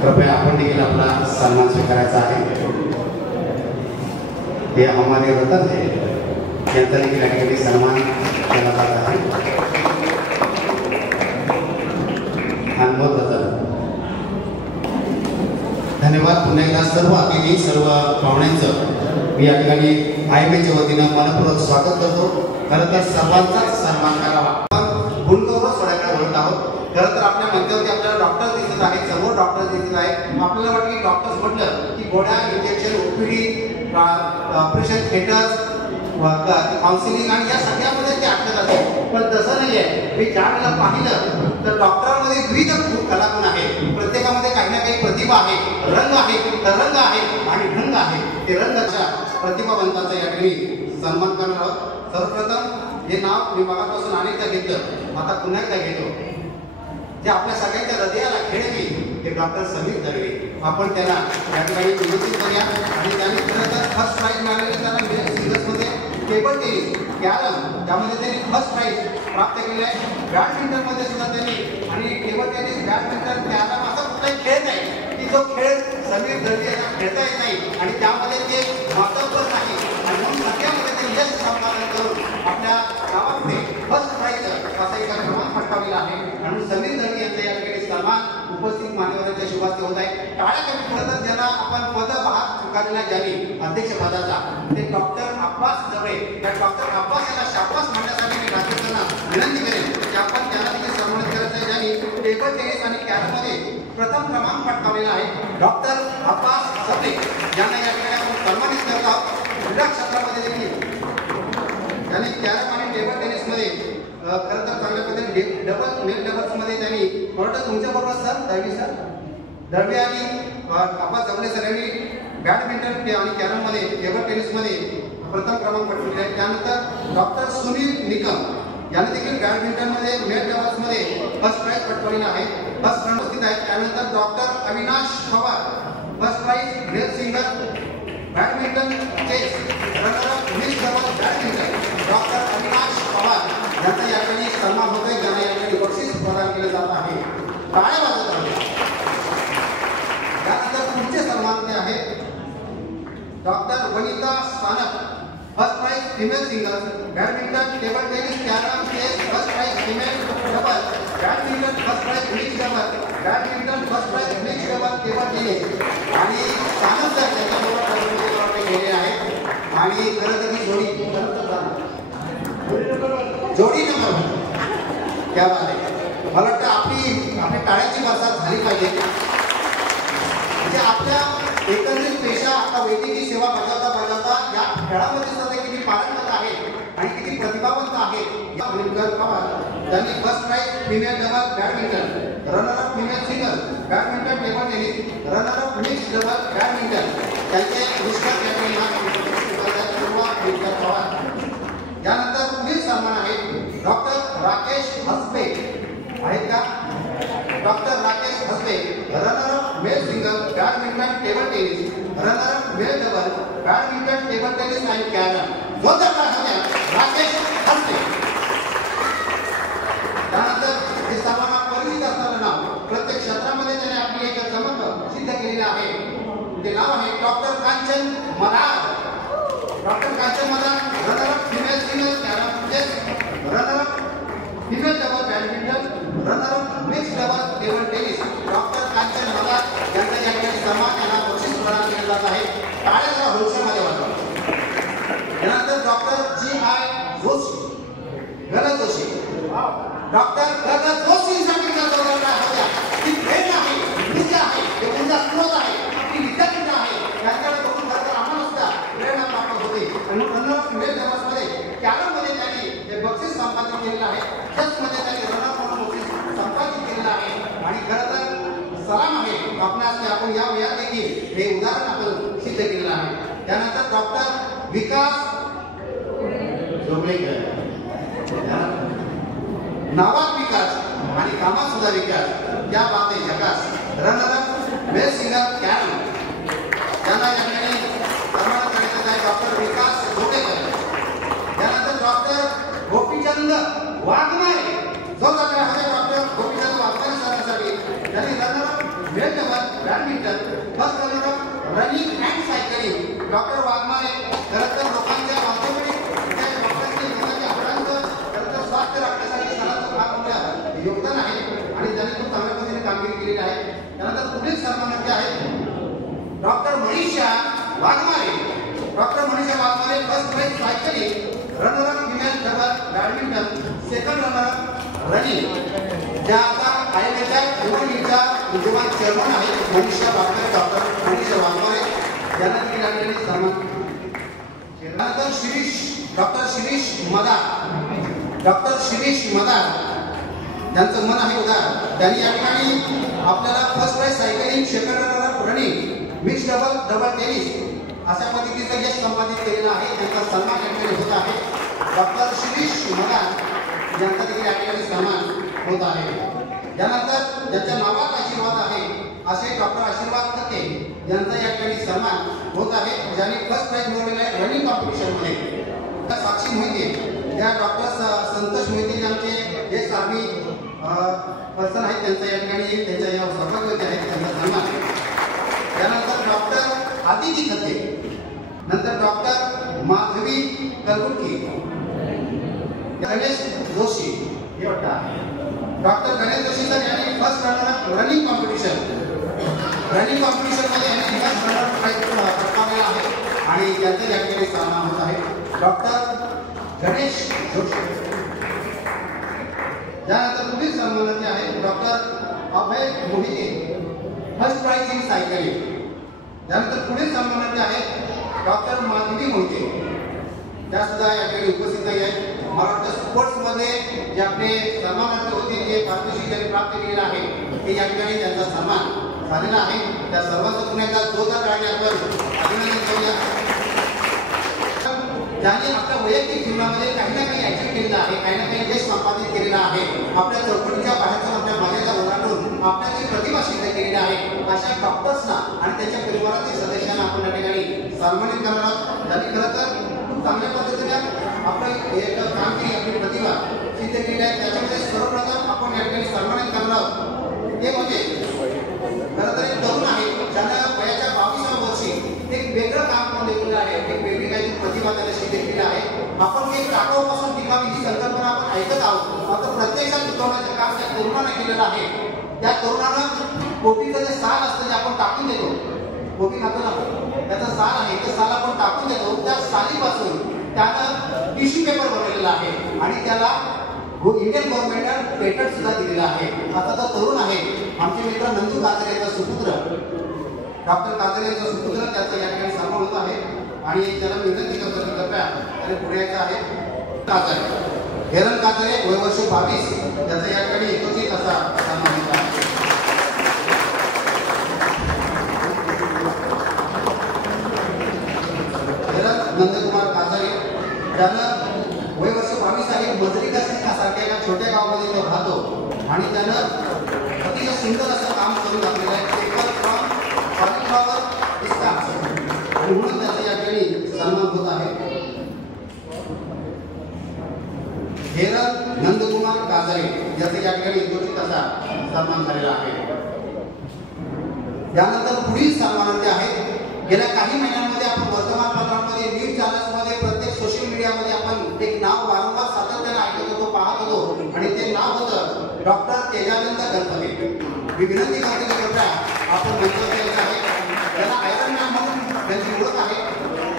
कृपया आपण देखील आपला सन्मान स्वीकारायचा आहे. हे हमारे रतन है यांचा देखील या ठिकाणी सन्मान केला जात आहे. अनमोल रतन. धन्यवाद पुन्हा एकदा सर्व अतिथी सर्व पाहुण्यांचं मी या ठिकाणी IMAच्या वतीनं मनपूर्वक स्वागत करतो. खरं तर सर्वांचाच सन्मान करावा. गुणगौरव सोहळ्याकडे वळत आहोत. खरं तर आपल्या मध्यवर्ती आपल्याला डॉक्टर दिसत आहेत. समोर डॉक्टर दिसत आहेत. आपल्याला वाटतं की डॉक्टर्स म्हटलं की गोळ्या injection OPD operation theatres counselling आणि या सगळ्यामध्ये ते आटत असतात. पण तसं नाहीये. मी ज्या वेळेला पाहिलं तर डॉक्टरांमध्ये विविध कलागुण आहे. प्रत्येकामध्ये काही ना काही प्रतिभा आहे, रंग आहे, तरंग आहे आणि ढंग आहे. ते रंगाच्या प्रतिभावंतांचा या ठिकाणी सन्मान करणार आहोत. सर्वप्रथम हे नाव मी मगापासून अनेकदा घेतलं, आता पुन्हा एकदा घेतो. जे आपल्या सगळ्यांच्या हृदयाला खेळली ते डॉक्टर समीर दळवे. आपण त्यांना या ठिकाणी विनंती करूया. आणि त्यांनी खरं तर फर्स्ट प्राईज मिळालेलं त्यांना सिंगल्समध्ये टेबल टेनिस, कॅरम त्यामध्ये त्यांनी फर्स्ट प्राईज प्राप्त केलेलं आहे. बॅडमिंटनमध्ये सुद्धा त्यांनी आणि टेबल टेनिस, बॅडमिंटन, कॅरम असा कुठलाही खेळ नाही की जो खेळ समीर दळवे यांना खेळता येत नाही आणि त्यामध्ये ते महत्त्वपूर्ण नाही. आणि म्हणून सगळ्यामध्ये ते यश संपादन करून आपल्या गावामध्ये फर्स्ट प्राईज असा एक क्रमांक पटकावलेला आहे. म्हणून समीर दळवे यांचा या ठिकाणी सन्मान उपस्थित मान्यवरांच्या शुभास्ते होत आहे. टाळ्या कमी पडतात. ज्यांना आपण पदभार स्वीकारलेला ज्यांनी अध्यक्ष पदाचा ते डॉक्टर अब्बास जवळे. त्या डॉक्टर अब्बास यांना शाबास म्हणण्यासाठी मी राज्यकर्त्यांना विनंती करेन की आपण त्यांना देखील सन्मानित करायचं आहे, ज्यांनी टेबल टेनिस आणि कॅरममध्ये प्रथम क्रमांक पटकावलेला आहे. डॉक्टर अब्बास जवळे यांना या ठिकाणी आपण सन्मानित करत आहोत. क्रीडा क्षेत्रामध्ये देखील त्यांनी कॅरम आणि टेबल टेनिसमध्ये खरं तर चांगल्या पद्धतीने नेट डबल्समध्ये त्यांनी थोडं तुमच्या बरोबर सर दळवे आणि अब्बास जवळे सर यांनी बॅडमिंटन आणि कॅरममध्ये टेबल टेनिसमध्ये प्रथम क्रमांक पटकावलेला आहे. त्यानंतर डॉक्टर सुनील निकम यांनी देखील बॅडमिंटनमध्ये नेट डबल्समध्ये फर्स्ट प्राईज पटकावलेला आहे. फर्स्ट क्रमांक उपस्थित आहेत. त्यानंतर doctor Avinash Pawar first prize male single badminton chess runner up mix double badminton doctor Avinash Pawar यांचा या ठिकाणी सन्मान होतोय. ज्यांना या ठिकाणी बक्षीस प्रदान केले जात आहे. टाळ्या वाजत आहे. त्यानंतर पुढचे सन्मान आहेत doctor Vanita Sanap first prize female singles badminton table tennis carrom chess first prize female double badminton first prize mix double badminton first prize mix double table tennis. आणि सानप सर त्यांच्याबरोबर गेले आहेत. आणि खरं तर जोडी नंबर क्या बात आहे. मला वाटतं आपली टाळ्याची बरसात झाली पाहिजे. म्हणजे आपल्या एकंदरीत पेशा आता वैद्यकीय सेवा बजावता या खेळामध्ये सुद्धा किती पारंगत आहे आणि किती प्रतिभावंत आहे. त्यांनी first prize female double badminton runner up female single badminton table tennis runner up mix double badminton त्यांचे पुरस्कार यानंतर पुढील सन्मान आहे डॉक्टर राकेश हसबे आहेत का. Doctor Rakesh Hasabe runner up male single badminton table tennis runner up male double badminton table tennis आणि कॅरम. जोरदार टाळ्या राकेश हसबे. त्यानंतर हे सर्वांना परिचित असणारं नाव प्रत्येक क्षेत्रामध्ये त्याने आपली एक चमक सिद्ध केलेली आहे. ते नाव आहे डॉक्टर कांचन मदार. Doctor Kanchan Madar runner up female single carrom chess runner up female double badminton runner up mix double table tennis. Doctor Kanchan Madar यांचा या ठिकाणी सन्मान यांना बक्षीस प्रदान केले जात आहे. टाळ्या होलसेलमध्ये वाजवा. यानंतर डॉक्टर G.I. जोशी गगन जोशी डॉक्टर गगन जोशींसाठी ही प्रेरणा आहे, विद्या आहे, हे ऊर्जा स्रोत आहे, आपली विद्यापीठ आहे. यांच्याकडे बघून खरं तर आम्हाला सुद्धा प्रेरणा प्राप्त होते. आणि रनरअप मेल डबल्समध्ये कॅरममध्ये त्यांनी हे बक्षीस संपादित केलेलं आहे. चेसमध्ये त्यांनी रनरअप म्हणून बक्षीस संपादित केलेलं आहे. आणि खरं तर सलाम आहे आपणास आपण या वेळात देखील हे उदाहरण आपण सिद्ध केलेलं आहे. त्यानंतर डॉक्टर विकास जोगळेकर नावात विकास आणि कामात सुद्धा विकास या बाबत जगास रनरअप मेल सिंगल कॅरम त्यांना या ठिकाणी सन्मानित करण्यात आहे. डॉक्टर विकास जोगळेकर. त्यानंतर डॉक्टर गोपीचंद वाघमारे जोरदार डॉक्टर गोपीचंद वाघमारे सरांसाठी त्यांनी runner up male double badminton first runner up running and cycling. Doctor Waghmare खरं तर लोकांच्या वास्तविक स्वास्थ्य राखण्यासाठी सणाचं फार मोठं योगदान आहे आणि त्यांनी खूप चांगल्या पद्धतीने कामगिरी केलेली आहे. त्यानंतर पुढील सन्मानाचे आहेत doctor Manisha Waghmare. Doctor Manisha Waghmare first prize cycling runner up female double badminton second runner up running. ज्या आता आयोगाच्या निवडणुकीच्या विद्यमान चेअरमन आहेत मनीषा वाघमारे. डॉक्टर मनीषा वाघमारे यांना देखील या ठिकाणी सन्मान. त्यानंतर डॉक्टर शिरीष मदार डॉक्टर शिरीष मदार ज्यांचं मन आहे उदार, त्यांनी या ठिकाणी आपल्याला first prize cycling, second runner running, mix double tennis अशा पद्धतीचं यश संपादित केलेलं आहे. त्यांचा सन्मान या ठिकाणी होत आहे. डॉक्टर शिरीष मदार यांचा देखील या ठिकाणी सन्मान होत आहे. यानंतर ज्याच्या नावात आशीर्वाद आहे असे डॉक्टर आशीर्वाद खते यांचा या ठिकाणी सन्मान होत आहे, ज्यांनी फर्स्ट प्राइज मिळवलेला आहे रनिंग कॉम्पिटिशनमध्ये. साक्षी मोहिते या डॉक्टर संतोष मोहिते यांचे जे आर्मी पर्सन आहेत त्यांचा या ठिकाणी त्यांच्या या सहभागी आहेत, त्यांचा सन्मान. त्यानंतर डॉक्टर आदिती खते, नंतर doctor Madhavi Kalburgi, Ganesh Joshi doctor Ganesh Joshi sir यांनी फर्स्ट रनर रनिंग कॉम्पिटिशनमध्ये यांनी फर्स्ट रनर प्राइज पटकावलेला आहे आणि त्यांचा या ठिकाणी सन्मान होत आहे. डॉक्टर गणेश जोशी. त्यानंतर पुढील सन्मानाचे आहे doctor Abhay Mohite, first prize in cycling. त्यानंतर पुढील सन्मानाचे आहेत डॉक्टर माधवी मोहिते, त्या सुद्धा या ठिकाणी उपस्थित आहेत. मला वाटतं स्पोर्ट्समध्ये जे आपले सन्मानाचे होते जे पारितोषिक प्राप्त केलेलं आहे ते या ठिकाणी त्यांचा सन्मान झालेला आहे. त्या सर्वांचं पुन्हा एकदा जोरदार टाळ्या आपण अभिनंदन करूया. ज्यांनी आपल्या वैयक्तिक जीवनामध्ये काही ना काही अचीव केलेलं आहे, काही ना काही यश संपादित केलेलं आहे, आपल्या चौकटीच्या बाहेरच्या आपल्या माझ्या ओलांडून आपल्याची प्रतिभा सिद्ध केलेली आहे, अशा डॉक्टर्सना आणि त्यांच्या परिवारातील सदस्यांना आपण या ठिकाणी सन्मानित करणार आहोत. ज्यांनी खरं तर खूप चांगल्या पद्धतीने आपलं एक कामगिरी आपली प्रतिभा सिद्ध केली आहे. त्याच्यामध्ये सर्वप्रथम आपण या ठिकाणी सन्मानित करणार आहोत ते म्हणजे खरं तर एक तरुण आहे ज्यानं वयाच्या 22व्या वर्षी एक वेगळं काम केलेलं आहे, एक वेगळी काही प्रतिभा त्याने सिद्ध केली आहे. आपण एक टाकाऊपासून टिकावी ही संकल्पना आपण ऐकत आहोत, मात्र प्रत्यक्षात टिकवण्याचं काम त्या तरुणाने केलेलं आहे. त्या तरुणानं कोबीचं जे साल असतं ते आपण टाकून देतो, कोबी खातो ना, त्याचं साल आहे ते साल आपण टाकून देतो, त्या सालीपासून त्यानं टिश्यू पेपर बनवलेला आहे आणि त्याला इंडियन गव्हर्नमेंटनं पेटंट सुद्धा दिलेला आहे. आता तो तरुण आहे आमचे मित्र नंदू काजरे यांचा सुपुत्र, डॉक्टर काजरे यांचा सुपुत्र, त्याचा या ठिकाणी सन्मान होत आहे आणि त्याला विनंती करतो की कृपया त्याने पुढे यायचं आहे. काजरे हेरन काजरे वय वर्ष 22 त्याचा या ठिकाणी यथोचित असा सन्मान होत आहे. नंदकुमार काजरे ज्यानं वय वर्ष 22 आहे, मजरी सारख्या एका छोट्या गावामध्ये तो राहतो आणि त्यानं अतिशय सुंदर असं काम करून दाखवलेलं आहे. पेपर फ्रॉम कॉलिफ्लॉवर डिस्कार्स आणि म्हणून त्याचा या ठिकाणी सन्मान होत आहे. हेरन नंदकुमार काजरे याचा या ठिकाणी यथोचित असा सन्मान झालेला आहे. यानंतर पुढील सन्मानार्थी आहेत. गेल्या काही महिन्यांमध्ये आपण वर्तमानपत्रांमध्ये, न्यूज चॅनल्समध्ये, प्रत्येक सोशल मीडियामध्ये आपण एक नाव वारंवार सातत्याने ऐकत होतो, पाहत होतो आणि ते नाव होतं डॉक्टर तेजानंद गणपती. मी विनंती करते की कृपया आपण मंचावर यायचं आहे. त्यांना आयरन मॅन म्हणून त्यांची ओळख आहे.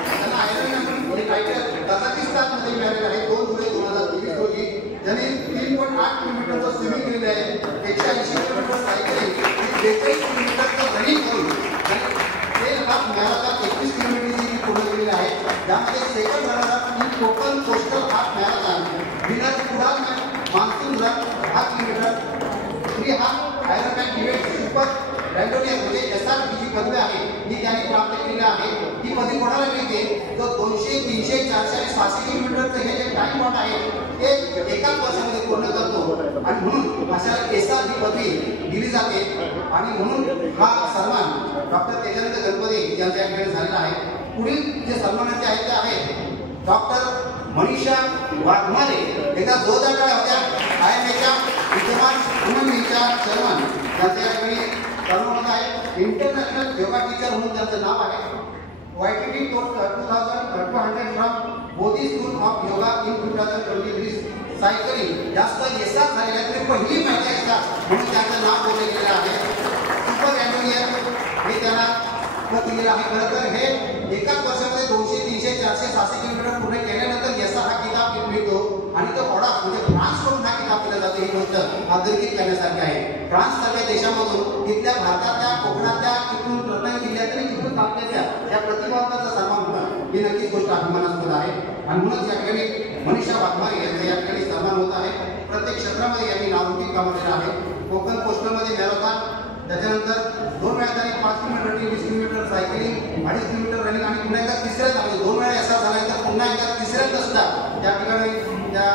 त्यांना आयरन मॅन म्हणून हे टायटल कझाकिस्तानमध्ये मिळालेलं आहे. 2 जुलै 2023 रोजी त्यांनी 3.8 किलोमीटरचं स्विमिंग केलेलं आहे, 180 किलोमीटर सायकलिंग आणि 43 किलोमीटरचं रनिंग करून मॅरेथॉन 21 किलोमीटरची पूर्ण केलेली आहे. त्यामध्ये second runner in Konkan coastal half marathon, winner Kudal monsoon run 10 kilometre, free half ironman event super randonneur म्हणजे SRP पदवी आहे ही त्यांनी प्राप्त केलेली आहे. ही पदवी कोणाला मिळते जो 200, 300, 400 आणि 600 किलोमीटरचं हे जे टाइम बॉन्ड आहे ते एकाच वर्षामध्ये पूर्ण करतो आणि म्हणून अशा SR ही पदवी दिली जाते आणि म्हणून हा सन्मान डॉक्टर तेजानंद गणपती यांच्या ठिकाणी झालेला आहे. पुढील जे सन्मानाचे आहेत ते आहेत डॉक्टर मनीषा वाघमारे, एकदा जोरदार टाळ्या होत्या. IMAच्या विद्यमान उमेदवारीच्या चेअरमन यांच्या या ठिकाणी सन्मान आहे. इंटरनॅशनल योगा टीचर म्हणून त्यांचं नाव आहे. YTT course 2200 from Modi school of yoga in 2023 cycling जास्त यशात झालेल्या आहेत. तरी पहिली महिला असतात म्हणून त्यांचं नाव बोलले गेलेलं आहे. सुपर रँडोनियर हे त्यांना दिलेलं आहे. खरं तर हे एकाच वर्षामध्ये 200, 300, 400, 600 किलोमीटर पूर्ण केल्यानंतर यशा हा किताब मिळतो आणि तो ऑर्डर म्हणजे फ्रान्सकडून हा किताब दिला जातो. ही गोष्ट अधोरेखित करण्यासारखी आहे. फ्रान्स सारख्या देशामधून तिथल्या भारतातल्या, कोकणातल्या, तिथून रत्नागिरी जिल्ह्यातल्या, तिथून तालुक्यातल्या या प्रतिभावांचा सन्मान होणं ही नक्कीच गोष्ट अभिमानास्पद आहे आणि म्हणूनच या ठिकाणी मनीषा वाघमारे यांचा या ठिकाणी सन्मान क्षेत्रामध्ये यांनी नावलौकिक कमावलेलं आहे. कोकण पोस्टलमध्ये मॅरेथॉन, त्याच्यानंतर 2 वेळा त्यांनी 5 kilometre running, 20 kilometre cycling, 2.5 kilometre running आणि पुन्हा एकदा तिसऱ्यांदा म्हणजे 2 वेळा असा झाल्यानंतर पुन्हा एकदा तिसऱ्यांदा सुद्धा त्या ठिकाणी त्या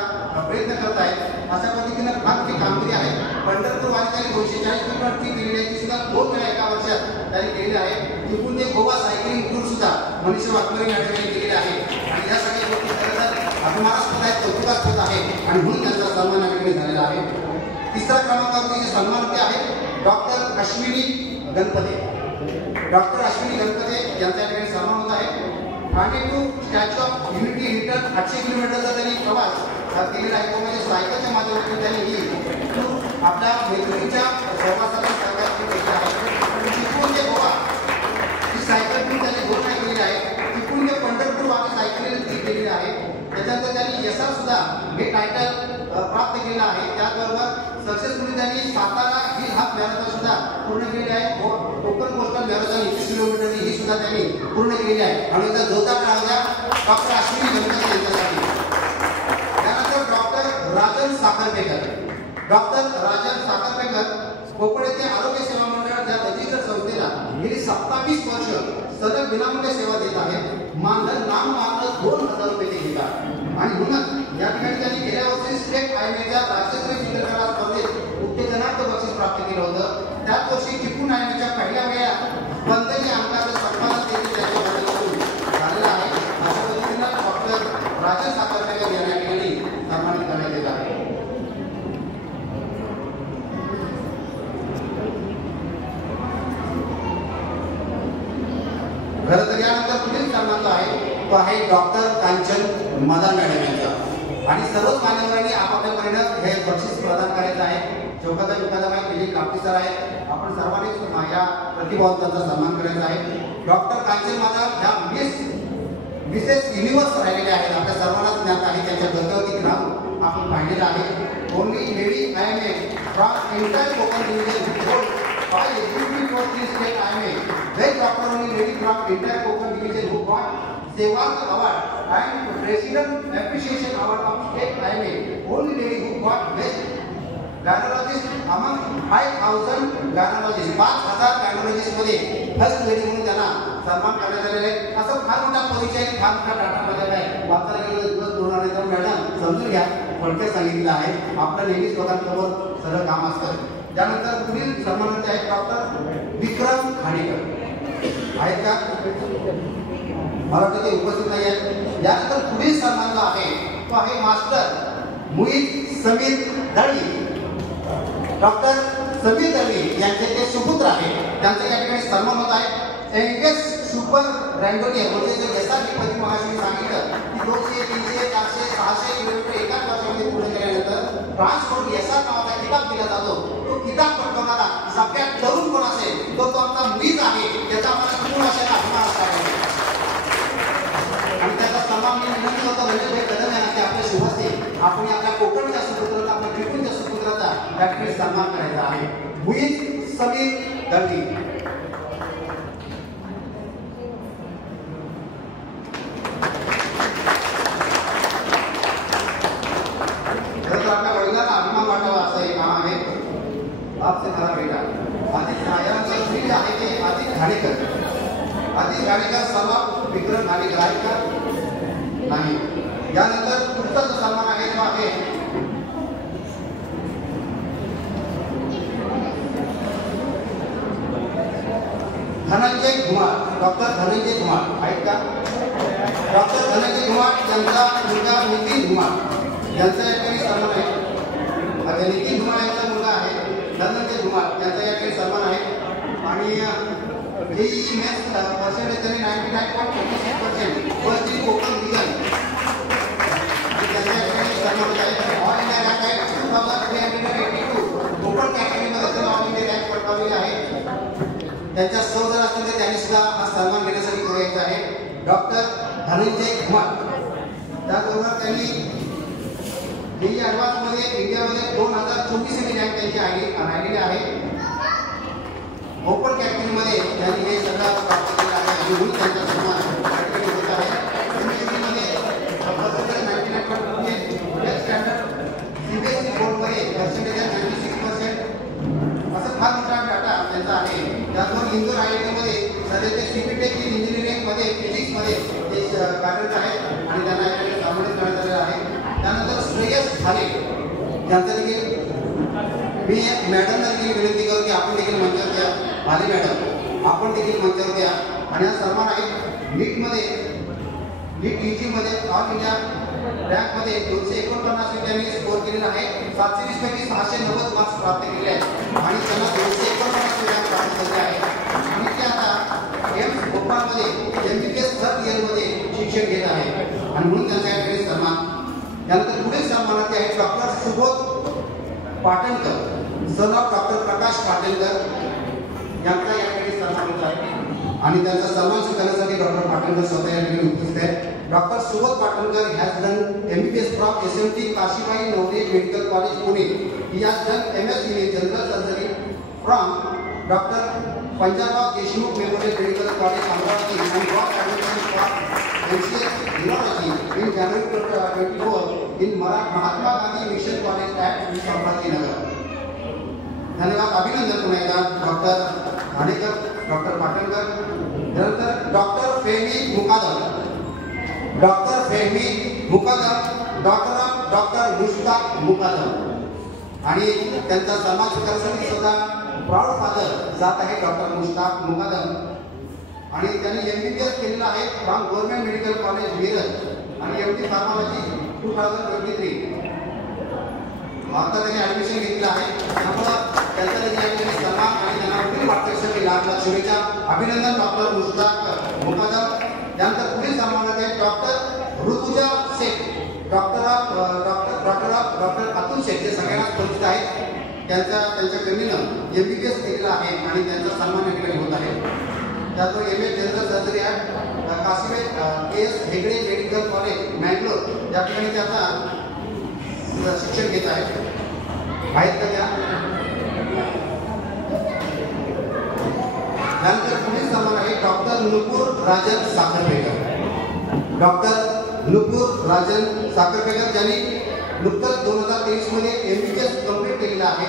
प्रयत्न करत आहेत. अशा पद्धतीनं फार मोठी कामगिरी आहे. पंढरपूर वारीसाठी 240 किलोमीटर ती केलेली आहे, ती सुद्धा 2 वेळा एका वर्षात त्यांनी केलेली आहे. तिकडून ते गोवा सायकलिंग टूर सुद्धा मनीषा वाकमरे या ठिकाणी केलेली आहे आणि या सगळ्या गोष्टी खरंतर अभिमानास्पद आहेत, कौतुकास्पद आहे आणि म्हणून त्यांचा सन्मान या ठिकाणी झालेला आहे. तिसऱ्या क्रमांकावरती जे सन्मान होते आहेत डॉक्टर अश्विनी गणपते. डॉक्टर अश्विनी गणपते यांचा या ठिकाणी सन्मान होत आहे. Thane to statue of unity return 800 किलोमीटरचा त्यांनी प्रवास केलेला आहे. तो म्हणजे सायकलच्या माध्यमातून त्यांनी ही आपल्या मैत्रिणीच्या सहवासाला सहकार्य केलेला आहे. तिकडून ते गोवा ही सायकल पण त्यांनी 2 वेळा केलेली आहे. तिकडून ते पंढरपूर वाली सायकल केलेली आहे. त्याच्यानंतर त्यांनी यशा सुद्धा हे टायटल प्राप्त केलेलं आहे. त्याचबरोबर सक्सेसफुली त्यांनी सातारा ही हाफ मॅरेथॉन सुद्धा पूर्ण केलेली आहे. कोकण पोस्टल मॅरेथॉन 21 किलोमीटरची ही सुद्धा त्यांनी पूर्ण केलेली आहे. आणि एकदा जोरदार टाळ्या द्या डॉक्टर अश्विनी गणपती यांच्यासाठी. त्यानंतर डॉक्टर राजन साखरपेकर. डॉक्टर राजन साखरपेकर कोकण येथे आरोग्य सेवा मंडळ या रजिस्टर संस्थेला गेली 27 वर्ष सलग विनामूल्य सेवा देत आहेत. मानधन नाममात्र 2000 रुपये ते घेतात आणि म्हणूनच या ठिकाणी त्यांनी गेल्या वर्षी स्टेट आयएमएच्या राज्यस्तरीय चित्रकला स्पर्धेत उत्तेजनार्थ बक्षीस प्राप्त केलं होतं. त्याच वर्षी चिपळूण आयएमएच्या पहिल्या वेळा स्पर्धेच्या अंकाचं सन्मान देखील त्यांच्या माध्यमातून झालेला आहे. अशा पद्धतीनं डॉक्टर राजन साखरपेकर यांना या ठिकाणी सन्मानित करण्यात येत आहे. खरं तर यानंतर पुढील सन्मान जो आहे तो आहे डॉक्टर कांचन मदान मॅडम यांचा आणि सर्वच मान्यवरांनी आपापल्या परीनं हे बक्षीस प्रदान करायचं आहे. चौकादार विकादाबाई विजय कापटी सर आहेत. आपण सर्वांनीच या प्रतिभावंतांचा सन्मान करायचा आहे. डॉक्टर कांचन मदान ह्या मिसेस युनिव्हर्स राहिलेले आहेत. आपल्या सर्वांनाच ज्ञात आहे. त्यांच्या डोक्यावरती नाव आपण पाहिलेलं आहे. Only lady IMA from entire Konkan division by executive for this state IMA. Then Dr. only lady from entire Kokan division who got Sewak Award and President Appreciation Award of state IMA. Only lady who got best gynecologist among 5000 gynecologists. 5000 gynecologists मध्ये first lady म्हणून त्यांना सन्मान करण्यात आलेला आहे. असं फार मोठा परिचय फार मोठा डाटा मध्ये आहे. वाचायला गेलं दिवस पूर्ण तर मॅडम समजून घ्या थोडक्यात सांगितलं आहे. आपलं नेहमीच लोकांसमोर सरळ काम असतं. त्यानंतर पुढील सन्मानित आहेत डॉक्टर विक्रम खाणेकर आहेत का? मला तिथे उपस्थित नाही आहेत. यानंतर पुढील सन्मान जो आहे तो आहे मास्टर मुईद समीर दळवी. डॉक्टर समीर दळवी यांचे ते सुपुत्र आहे. त्यांचा या ठिकाणी सन्मान होत आहे. यंगेस्ट सुपर रँडोनियर म्हणजे जे यशाची प्रतिमहाशी सांगितलं की 200, 300, 400, 600 किलोमीटर एकाच वर्षामध्ये पूर्ण केल्यानंतर ट्रान्सपोर्ट यशा नावाचा किताब दिला जातो. तो किताब पटवणारा सगळ्यात तरुण कोण असेल तो आमचा मुलीच आहे. त्याचा आम्हाला पूर्ण अशा अभिमान आहे आणि त्याचा सन्मान मी विनंती होतो म्हणजे कदम यांना ते आपले शुभ असते. आपण आपल्या कोकणच्या सुपुत्राचा आपल्या त्रिपुणच्या सुपुत्राचा या ठिकाणी सन्मान करायचा आहे. मुईद समीर दळवी. आपल्या वडिलांना अभिमान वाटावा असं एक काम आहे. आपसे खरा बेटा यांचं श्री आहे ते आदित्य घाणेकर. आदित्य घाणेकर सर्व विक्रम घाणेकर आहेत का? नाही. यानंतर पुढचा जो सन्मान आहे तो आहे धनंजय कुमार. डॉक्टर धनंजय कुमार आहेत का? डॉक्टर धनंजय कुमार यांचा मुलगा नितीन कुमार यांचा या ठिकाणी सन्मान आहे. नितीन कुमार यांचा मुलगा आहे धनंजय कुमार यांचा या ठिकाणी सन्मान आहे. आणि जेईई मॅथ्स पर्सेंटेज त्यांनी 99.26% फर्स्ट इन कोकण डिव्हिजन त्यांच्या या ठिकाणी सन्मान होत आहे. ऑल इंडिया रँक आहे 2382. कोकण कॅटेगरीमध्ये त्यांनी ऑल इंडिया रँक पटकावलेली आहे. त्यांच्या सहोदर असतील तर त्यांनी सुद्धा हा सन्मान घेण्यासाठी पुढे यायचं आहे. डॉक्टर धनंजय कुमार. त्याचबरोबर त्यांनी जेईई ॲडव्हान्समध्ये इंडियामध्ये 2024 रँक त्यांची राहिलेली आहे. ओपन कॅटेगरीमध्ये त्यांनी हे सगळं प्राप्त केलं आहे आणि म्हणून त्यांचा सन्मान होत आहे. एमएससीमध्ये 99.98 स्टँडर्ड CBSE बोर्डमध्ये केमिस्ट्रीमध्ये फिजिक्समध्ये ते कार्यरत आहेत आणि त्यांना याकडे सन्मानित करण्यात आलेलं आहे. त्यानंतर श्रेयस भाले ज्यांचं देखील मी मॅडमला देखील विनंती करू की आपण देखील मंचावर या. भाले मॅडम आपण देखील मंचावर या. आणि हा सन्मान आहे नीट ईजीमध्ये ऑल इंडिया रँकमध्ये 249 त्यांनी स्कोर केलेला आहे. 720 पैकी 690 मार्क्स प्राप्त केले आहेत आणि त्यांना 249 रँक प्राप्त झाले आहे. आणि ते आता एम्स भोपाळमध्ये MBBS थर्ड इयरमध्ये शिक्षण घेत आहे आणि म्हणून त्यांचा याकडे सन्मान. त्यानंतर पुढील सन्मानाचे आहेत doctor Subodh Patankar, son of doctor Prakash Patankar यांचा याकडे सन्मान होत आहे. आणि त्यांचा सन्मान स्वीकारण्यासाठी डॉक्टर पाटणकर स्वतः या ठिकाणी उपस्थित आहेत. Doctor Subodh Patankar has done MBBS from SMT Kashibai Navare medical college Pune. He has done MS in general surgery from doctor Panjabrao Deshmukh memorial medical college Amravati and got admission for MCS Neurology in January 2024 in Mahatma Gandhi mission college at Sambhajinagar. धन्यवाद. अभिनंदन पुन्हा एकदा doctor Ghanekar, doctor Patankar. त्यानंतर doctor फेहमी मुकादम, doctor Mushtaq मुकादम आणि त्यांचा सन्मान स्वीकारण्यासाठी सुद्धा प्राऊड फादर जात आहे डॉक्टर मुश्ताक मुकादम. आणि त्यांनी MBBS केलेलं आहे from government medical college Miraj आणि MD फार्मॉलॉजी 2023. आता त्यांनी ॲडमिशन घेतलं आहे. त्यामुळं त्यांचा देखील सन्मान आणि त्यांना पुढील वाटचालीसाठी लाख शुभेच्छा. अभिनंदन डॉक्टर मुश्ताक मुकादम. त्यानंतर पुढील सन्मानात आहे डॉक्टर ऋतुजा शेख, डॉक्टर अतुल शेख, जे सगळ्यांनाच परिचित आहेत. त्यांच्या कमीनं MBBS केलेलं आहे आणि त्यांचा सन्मान या ठिकाणी होत आहे. त्याचबरोबर MS जनरल सर्जरी आहे Kashibai KS Hegde medical college Mangalore या ठिकाणी त्याचा शिक्षण घेत आहेत का त्या. त्यानंतर पुढील सन्मान आहे डॉक्टर नुपूर राजन साखरपेकर. डॉक्टर नुपूर राजन साखरपेकर ज्यांनी नुकतंच 2023 मध्ये MBBS कंप्लीट केलेलं आहे.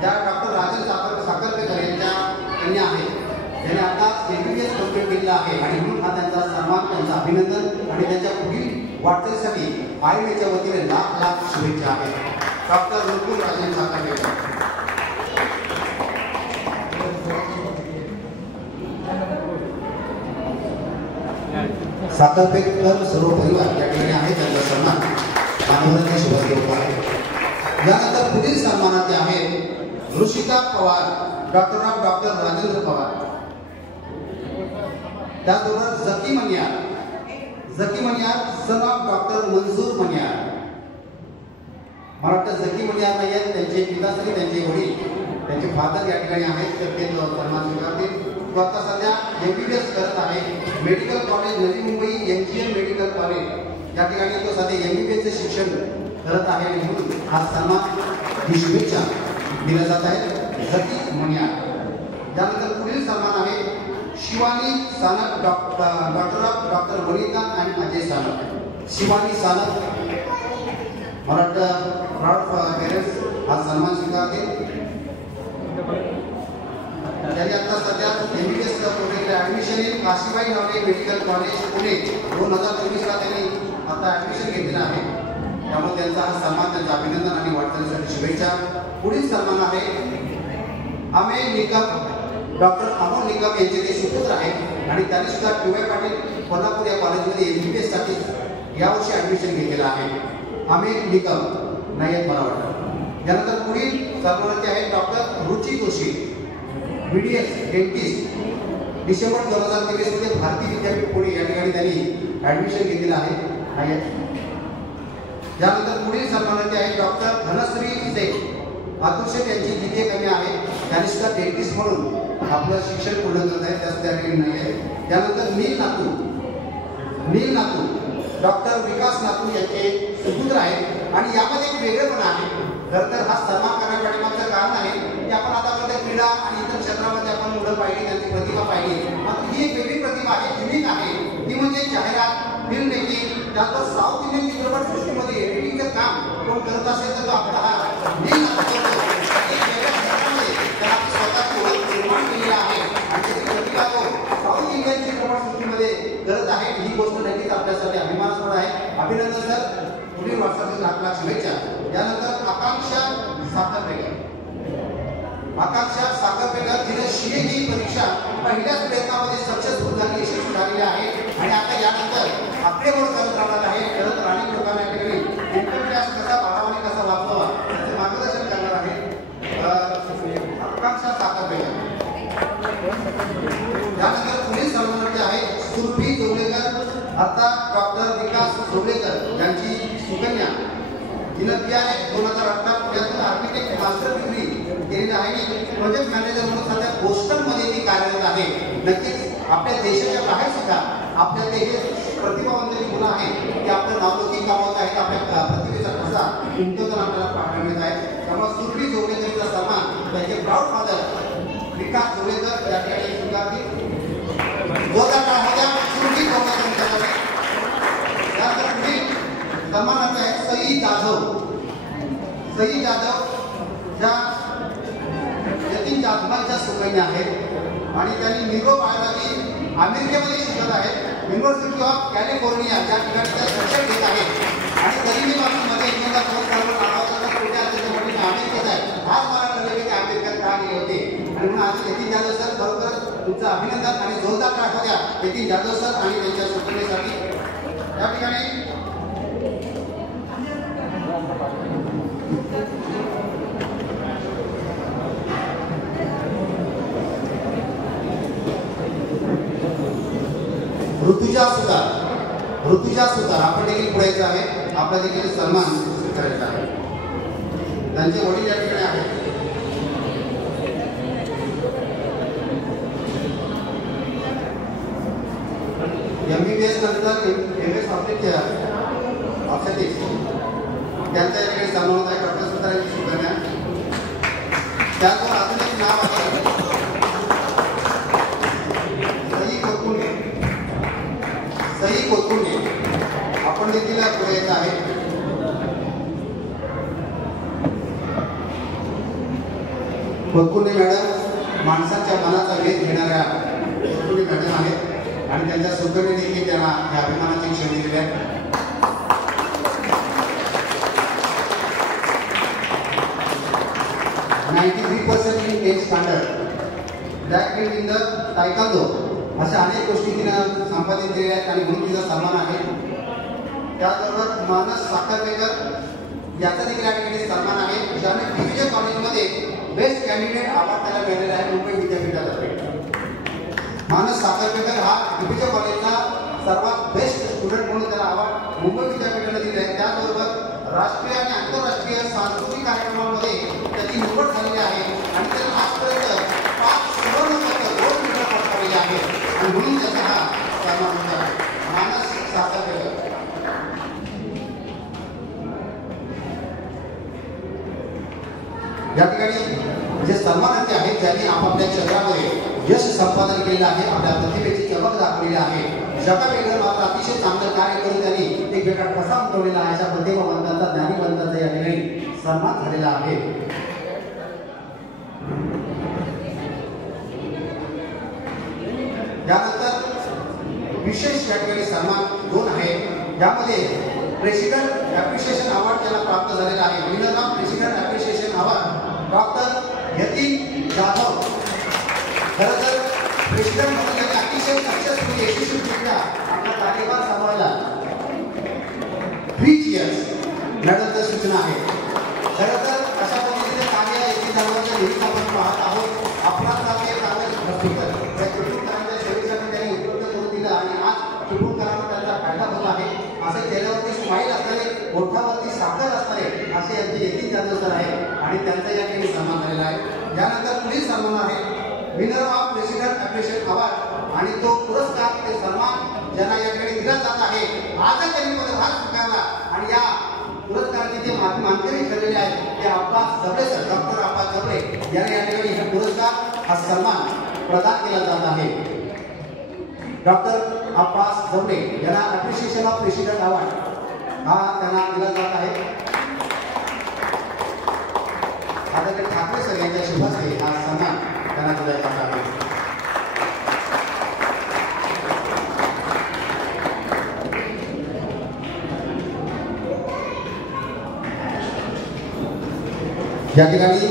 ज्या डॉक्टर राजन साखरपेकर यांच्या कन्या आहेत त्यांनी आता MBBS कंप्लीट केलेला आहे आणि म्हणून हा त्यांचा सन्मान, त्यांचं अभिनंदन आणि त्यांच्या पुढील वाटचालीसाठी IMAच्या वतीने लाख शुभेच्छा आहेत. डॉक्टर नुपूर राजन साखरपेकर. साखरपेकर सर्व परिवार या ठिकाणी आहे. त्यांचा सन्मान मान्यवरांच्या सोबत होत आहे. यानंतर पुढील सन्मानाचे आहेत ऋषिता पवार, डॉक्टर राजेंद्र पवार. त्याचबरोबर झकी मनियार, सन ऑफ डॉक्टर मंजूर मनियार. मला वाटतं झकी मनियार नाही आहेत, त्यांचे पिताश्री, त्यांचे वडील, त्यांचे फादर या ठिकाणी आहेत. तर ते सन्मान स्वीकारतील. तो आता सध्या MBBS करत आहे medical college Navi Mumbai MGM medical college या ठिकाणी तो सध्या MBBSचे शिक्षण करत आहे आणि म्हणून हा सन्मान ही शुभेच्छा दिल्या जात आहे झकी मनियार. त्यानंतर पुढील सन्मान आहे शिवानी सानप, डॉक्टर वनिता आणि अजय सानप. शिवानी सानप, मला वाटतं प्राऊड पेरेंट्स हा सन्मान स्वीकारतील. त्यांनी आता सध्या MBBS प्रोग्रामला admission in Kashibai Navare medical college Pune 2024ला त्यांनी आता ॲडमिशन घेतलेलं आहे. त्यामुळे त्यांचा हा सन्मान, त्यांचं अभिनंदन आणि वाटचालीसाठी शुभेच्छा. पुढील सन्मान आहे अमेय निकम, डॉक्टर अमोल निकम यांचे ते सुपुत्र आहेत आणि त्यांनी सुद्धा TY पाटील कोल्हापूर या कॉलेजमध्ये MBBS साठी यावर्षी ॲडमिशन घेतलेलं आहे. अमेय निकम नाही आहेत मला वाटतं. त्यानंतर पुढील सन्मानाचे आहेत डॉक्टर रुची जोशी, BDS डेंटिस्ट, डिसेंबर 2023 मध्ये भारतीय विद्यापीठ पुणे या ठिकाणी त्यांनी ॲडमिशन घेतलेलं आहे. त्यानंतर पुढील सन्मानाचे आहेत डॉक्टर धनश्री शेख. अतुल शेख यांची जिथे कमी आहे, त्यांनी सुद्धा डेंटिस्ट म्हणून आपलं शिक्षण पूर्ण करत आहेत, त्याच त्या ठिकाणी नाही आहे. त्यानंतर नील नातू, डॉक्टर विकास नातू यांचे सुपुत्र आहेत आणि यामध्ये एक वेगळेपणा आहे. खरं तर हा सन्मान करण्यापाठीमागचं कारण आहे की आपण आतापर्यंत क्रीडा आणि इतर क्षेत्रामध्ये आपण मुलं पाहिली, त्यांची प्रतिभा पाहिली. मात्र ही एक वेगळी प्रतिभा आहे, युनिक आहे. ती म्हणजे जाहिरात, फिल्म मेकिंग, त्यानंतर साऊथ इंडियन चित्रपट सृष्टीमध्ये एडिटिंगचं काम कोण करत असेल तर तो आपला हा नील नातू करतो. एक वेगळ्या क्षेत्रामध्ये त्याला स्वतःची ओळख निर्माण केलेली आहे आणि त्याची प्रतिभा तो साऊथ इंडियन चित्रपट सृष्टीमध्ये गोष्ट नक्कीच आपल्यासाठी अभिमानास्पद आहे. अभिनंदन सर, पुढील वाटचालीस लाख शुभेच्छा. यानंतर आकांक्षा साखरपेकर तिने सीए ही परीक्षा पहिल्याच प्रयत्नामध्ये सक्सेसफुल झाली, यशस्वी झालेली आहे आणि आता यानंतर आकडेमोड करत राहणार आहे. करत राणी लोकांना इन्कम टॅक्स कसा भरावा आणि कसा वाचवावा त्याचे मार्गदर्शन करणार आहे आकांक्षा साखरपेकर. यानंतर पुढील सन्मानाचे आहे सुरभी जोगळेकर अर्थात डॉक्टर विकास जोगळेकर यांची सुकन्या. तिनं PRS 2018 पुण्यातून आर्किटेक्ट मास्टर डिग्री केलेली आहे. प्रोजेक्ट मॅनेजर म्हणून सध्या बोस्टनमध्ये ती कार्यरत आहे. नक्कीच आपल्या देशाच्या बाहेर सुद्धा आपल्या देशात प्रतिभावंत जी मुलं आहेत ते आपलं नावलौकिक कमावत आहेत. आपल्या प्रतिभेचा ठसा उमटवताना आपल्याला पाहायला मिळत आहे. त्यामुळे सुरभी जोगळेकरचा सन्मान त्यांचे प्राऊड फादर विकास जोगळेकर या ठिकाणी स्वीकारतील. सुरभी जोगळेकर त्यानंतर पुढील सन्मानाचे आहे सई जाधव ज्या यतीन जाधवांच्या सुकन्या आहेत आणि त्यांनी न्यूरोबायोलॉजी अमेरिकेमध्ये शिकत आहेत. युनिव्हर्सिटी ऑफ कॅलिफोर्निया या ठिकाणी त्या शिक्षण घेत आहेत आणि गरिबी बाबतीमध्ये इंडियाचा कोर्स नावाचा कुठे असेल म्हणजे अमेरिकेत आहे. आज मला कळले की अमेरिकेत का गेले होते आणि म्हणून आज यतीन जाधव सर खरोखर तुमचं अभिनंदन आणि जोरदार टाळ्या द्या यतीन जाधव सर आणि त्यांच्या सुकन्येसाठी. या ठिकाणी ऋतुजा सुतार आपण देखील पुढे आहे. आपला देखील सन्मान करायचा आहे. त्यांचे वडील या ठिकाणी आहेत. MBBS नंतर MS ऑब्स्टेटिक्स त्यांच्या या ठिकाणी सन्मान होत आहे. डॉक्टर सुतार यांची सुकन्या. त्याचबरोबर अजून एक नाव आहे सई कोथुंडे आपण देखील पुढे येत आहे. कोथुंडे मॅडम माणसाच्या मनाचा वेध घेणाऱ्या कोथुंडे मॅडम आहेत आणि त्यांच्या सुकन्या देखील त्यांना या अभिमानाची क्षण दिलेली आहे. in 10th standard that in the taekwondo अशा अनेक गोष्टी तिनं संपादित केलेल्या आहेत आणि म्हणून तिचा सन्मान आहे. त्याचबरोबर मानस साखरपेकर याचा देखील या ठिकाणी सन्मान आहे. ज्याने डिव्हिजन कॉलेजमध्ये बेस्ट कॅन्डिडेट अवॉर्ड त्याला मिळालेला आहे मुंबई विद्यापीठातर्फे. मानस साखरपेकर हा डिव्हिजन कॉलेजचा सर्वात बेस्ट स्टुडंट म्हणून त्याला अवॉर्ड मुंबई विद्यापीठाला दिले आहे. त्याचबरोबर राष्ट्रीय आणि आंतरराष्ट्रीय सांस्कृतिक कार्यक्रमांमध्ये त्याची निवड झालेली आहे आणि त्याला आजपर्यंत 5 सुवर्ण पदक 2 मेडल पटकावलेली आहेत आणि म्हणून त्याचा हा सन्मान होत आहे. मानस साखरपेकर या ठिकाणी जे सन्मानाचे आहेत ज्यांनी आपापल्या क्षेत्रामध्ये यश संपादन केलेलं आहे, आपल्या प्रतिभेची चमक दाखवलेली आहे, जगावेगळं मात्र अतिशय चांगलं कार्य करून त्यांनी एक वेगळा ठसा उमटवलेला आहे. अशा प्रतिभावंतांचा ज्ञानीवंतांचा या ठिकाणी सन्मान झालेला आहे. यानंतर विशेष या ठिकाणी सन्मान 2 आहे. यामध्ये प्रेसिडेंट ॲप्रिशिएशन अवॉर्ड त्याला प्राप्त झालेला आहे. Winner of president appreciation award doctor Yatin Jadhav. खरं तर प्रेसिडेंट म्हणून त्यांनी अतिशय सक्सेसफुल यशस्वीरित्या आपला कार्यभार सांभाळला. 3 इयर्स मॅडमच्या सूचना आहे. खरं तर अशा पद्धतीने कार्य यतीन जाधवच्या नेहमीच आपण पाहत आहोत. आपला कार्य त्या चिपळूणकरांच्या सेवेसाठी त्यांनी उपलब्ध करून दिलं आणि आज चिपळूणकरांना त्याचा फायदा होत आहे. असं चेहऱ्यावरती स्माईल असणारे, ओठावरती साखर असणारे असे यांचे यतीन जाधव सर आहे आणि त्यांचा या ठिकाणी सन्मान झालेला आहे. यानंतर पुढील सन्मान आहे winner of president appreciation award आणि तो पुरस्कार ते सन्मान ज्यांना या ठिकाणी दिला जात आहे. आज त्यांनी पदभार स्वीकारला आणि या पुरस्काराचे जे मानकरी ठरलेले आहेत ते अब्बास जबळे सर, डॉक्टर अब्बास जबळे यांनी या ठिकाणी हा पुरस्कार हा सन्मान प्रदान केला जात आहे. डॉक्टर अब्बास जबळे यांना ॲप्रिशिएशन ऑफ प्रेसिडेंट अवॉर्ड हा त्यांना दिला जात आहे. आदरणीय ठाकरे सर यांच्या शुभ हस्ते हा सन्मान त्यांना दिला जात आहे. या ठिकाणी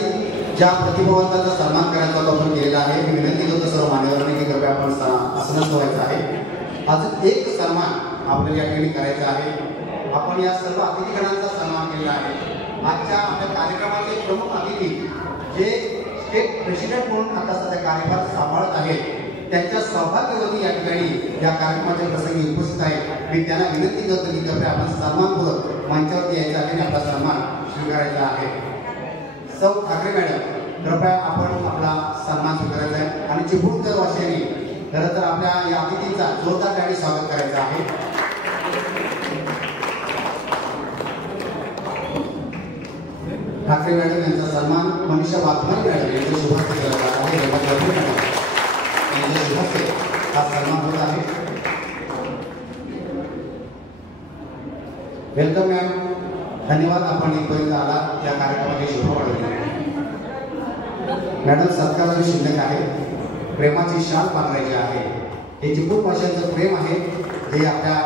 ज्या प्रतिभावंतांचा सन्मान करायचा तो आपण केलेला आहे. मी विनंती करतो सर्व मान्यवरांनी की कृपया आपण आसनात व्हायचं आहे. अजून एक सन्मान आपल्याला या ठिकाणी करायचा आहे. आपण या सर्व अतिथीगणांचा सन्मान केलेला आहे. आजच्या आपल्या कार्यक्रमाचे प्रमुख अतिथी जे स्टेट प्रेसिडेंट म्हणून आता सध्या कार्यभार सांभाळत आहेत, त्यांच्या सौभाग्यवती या ठिकाणी या कार्यक्रमाच्या प्रसंगी उपस्थित आहेत. मी त्यांना विनंती करतो की कृपया आपण सन्मानपूर्वक मंचावरती यायचं आहे आणि आपला सन्मान स्वीकारायचा आहे. सौ ठाकरे मॅडम, कृपया आपण आपला सन्मान स्वीकारायचा आहे आणि चिपळूणकर वासियांनी खरं तर आपल्या या अतिथींचा जोरदार टाळी स्वागत करायचं आहे. ठाकरे मॅडम यांचा सन्मान मनीषा वाघमारे मॅडम यांच्या शुभ हस्ते केला जात आहे. यांच्या शुभ हस्ते हा सन्मान होत आहे. वेलकम मॅम, धन्यवाद आपण इथपर्यंत आला या कार्यक्रमाची शोभा वाढवली. मॅडम सत्काराची शिल्लक आहे, प्रेमाची शाल पांघरायची आहे. हे चिपळूण भाषांचं प्रेम आहे जे आपल्या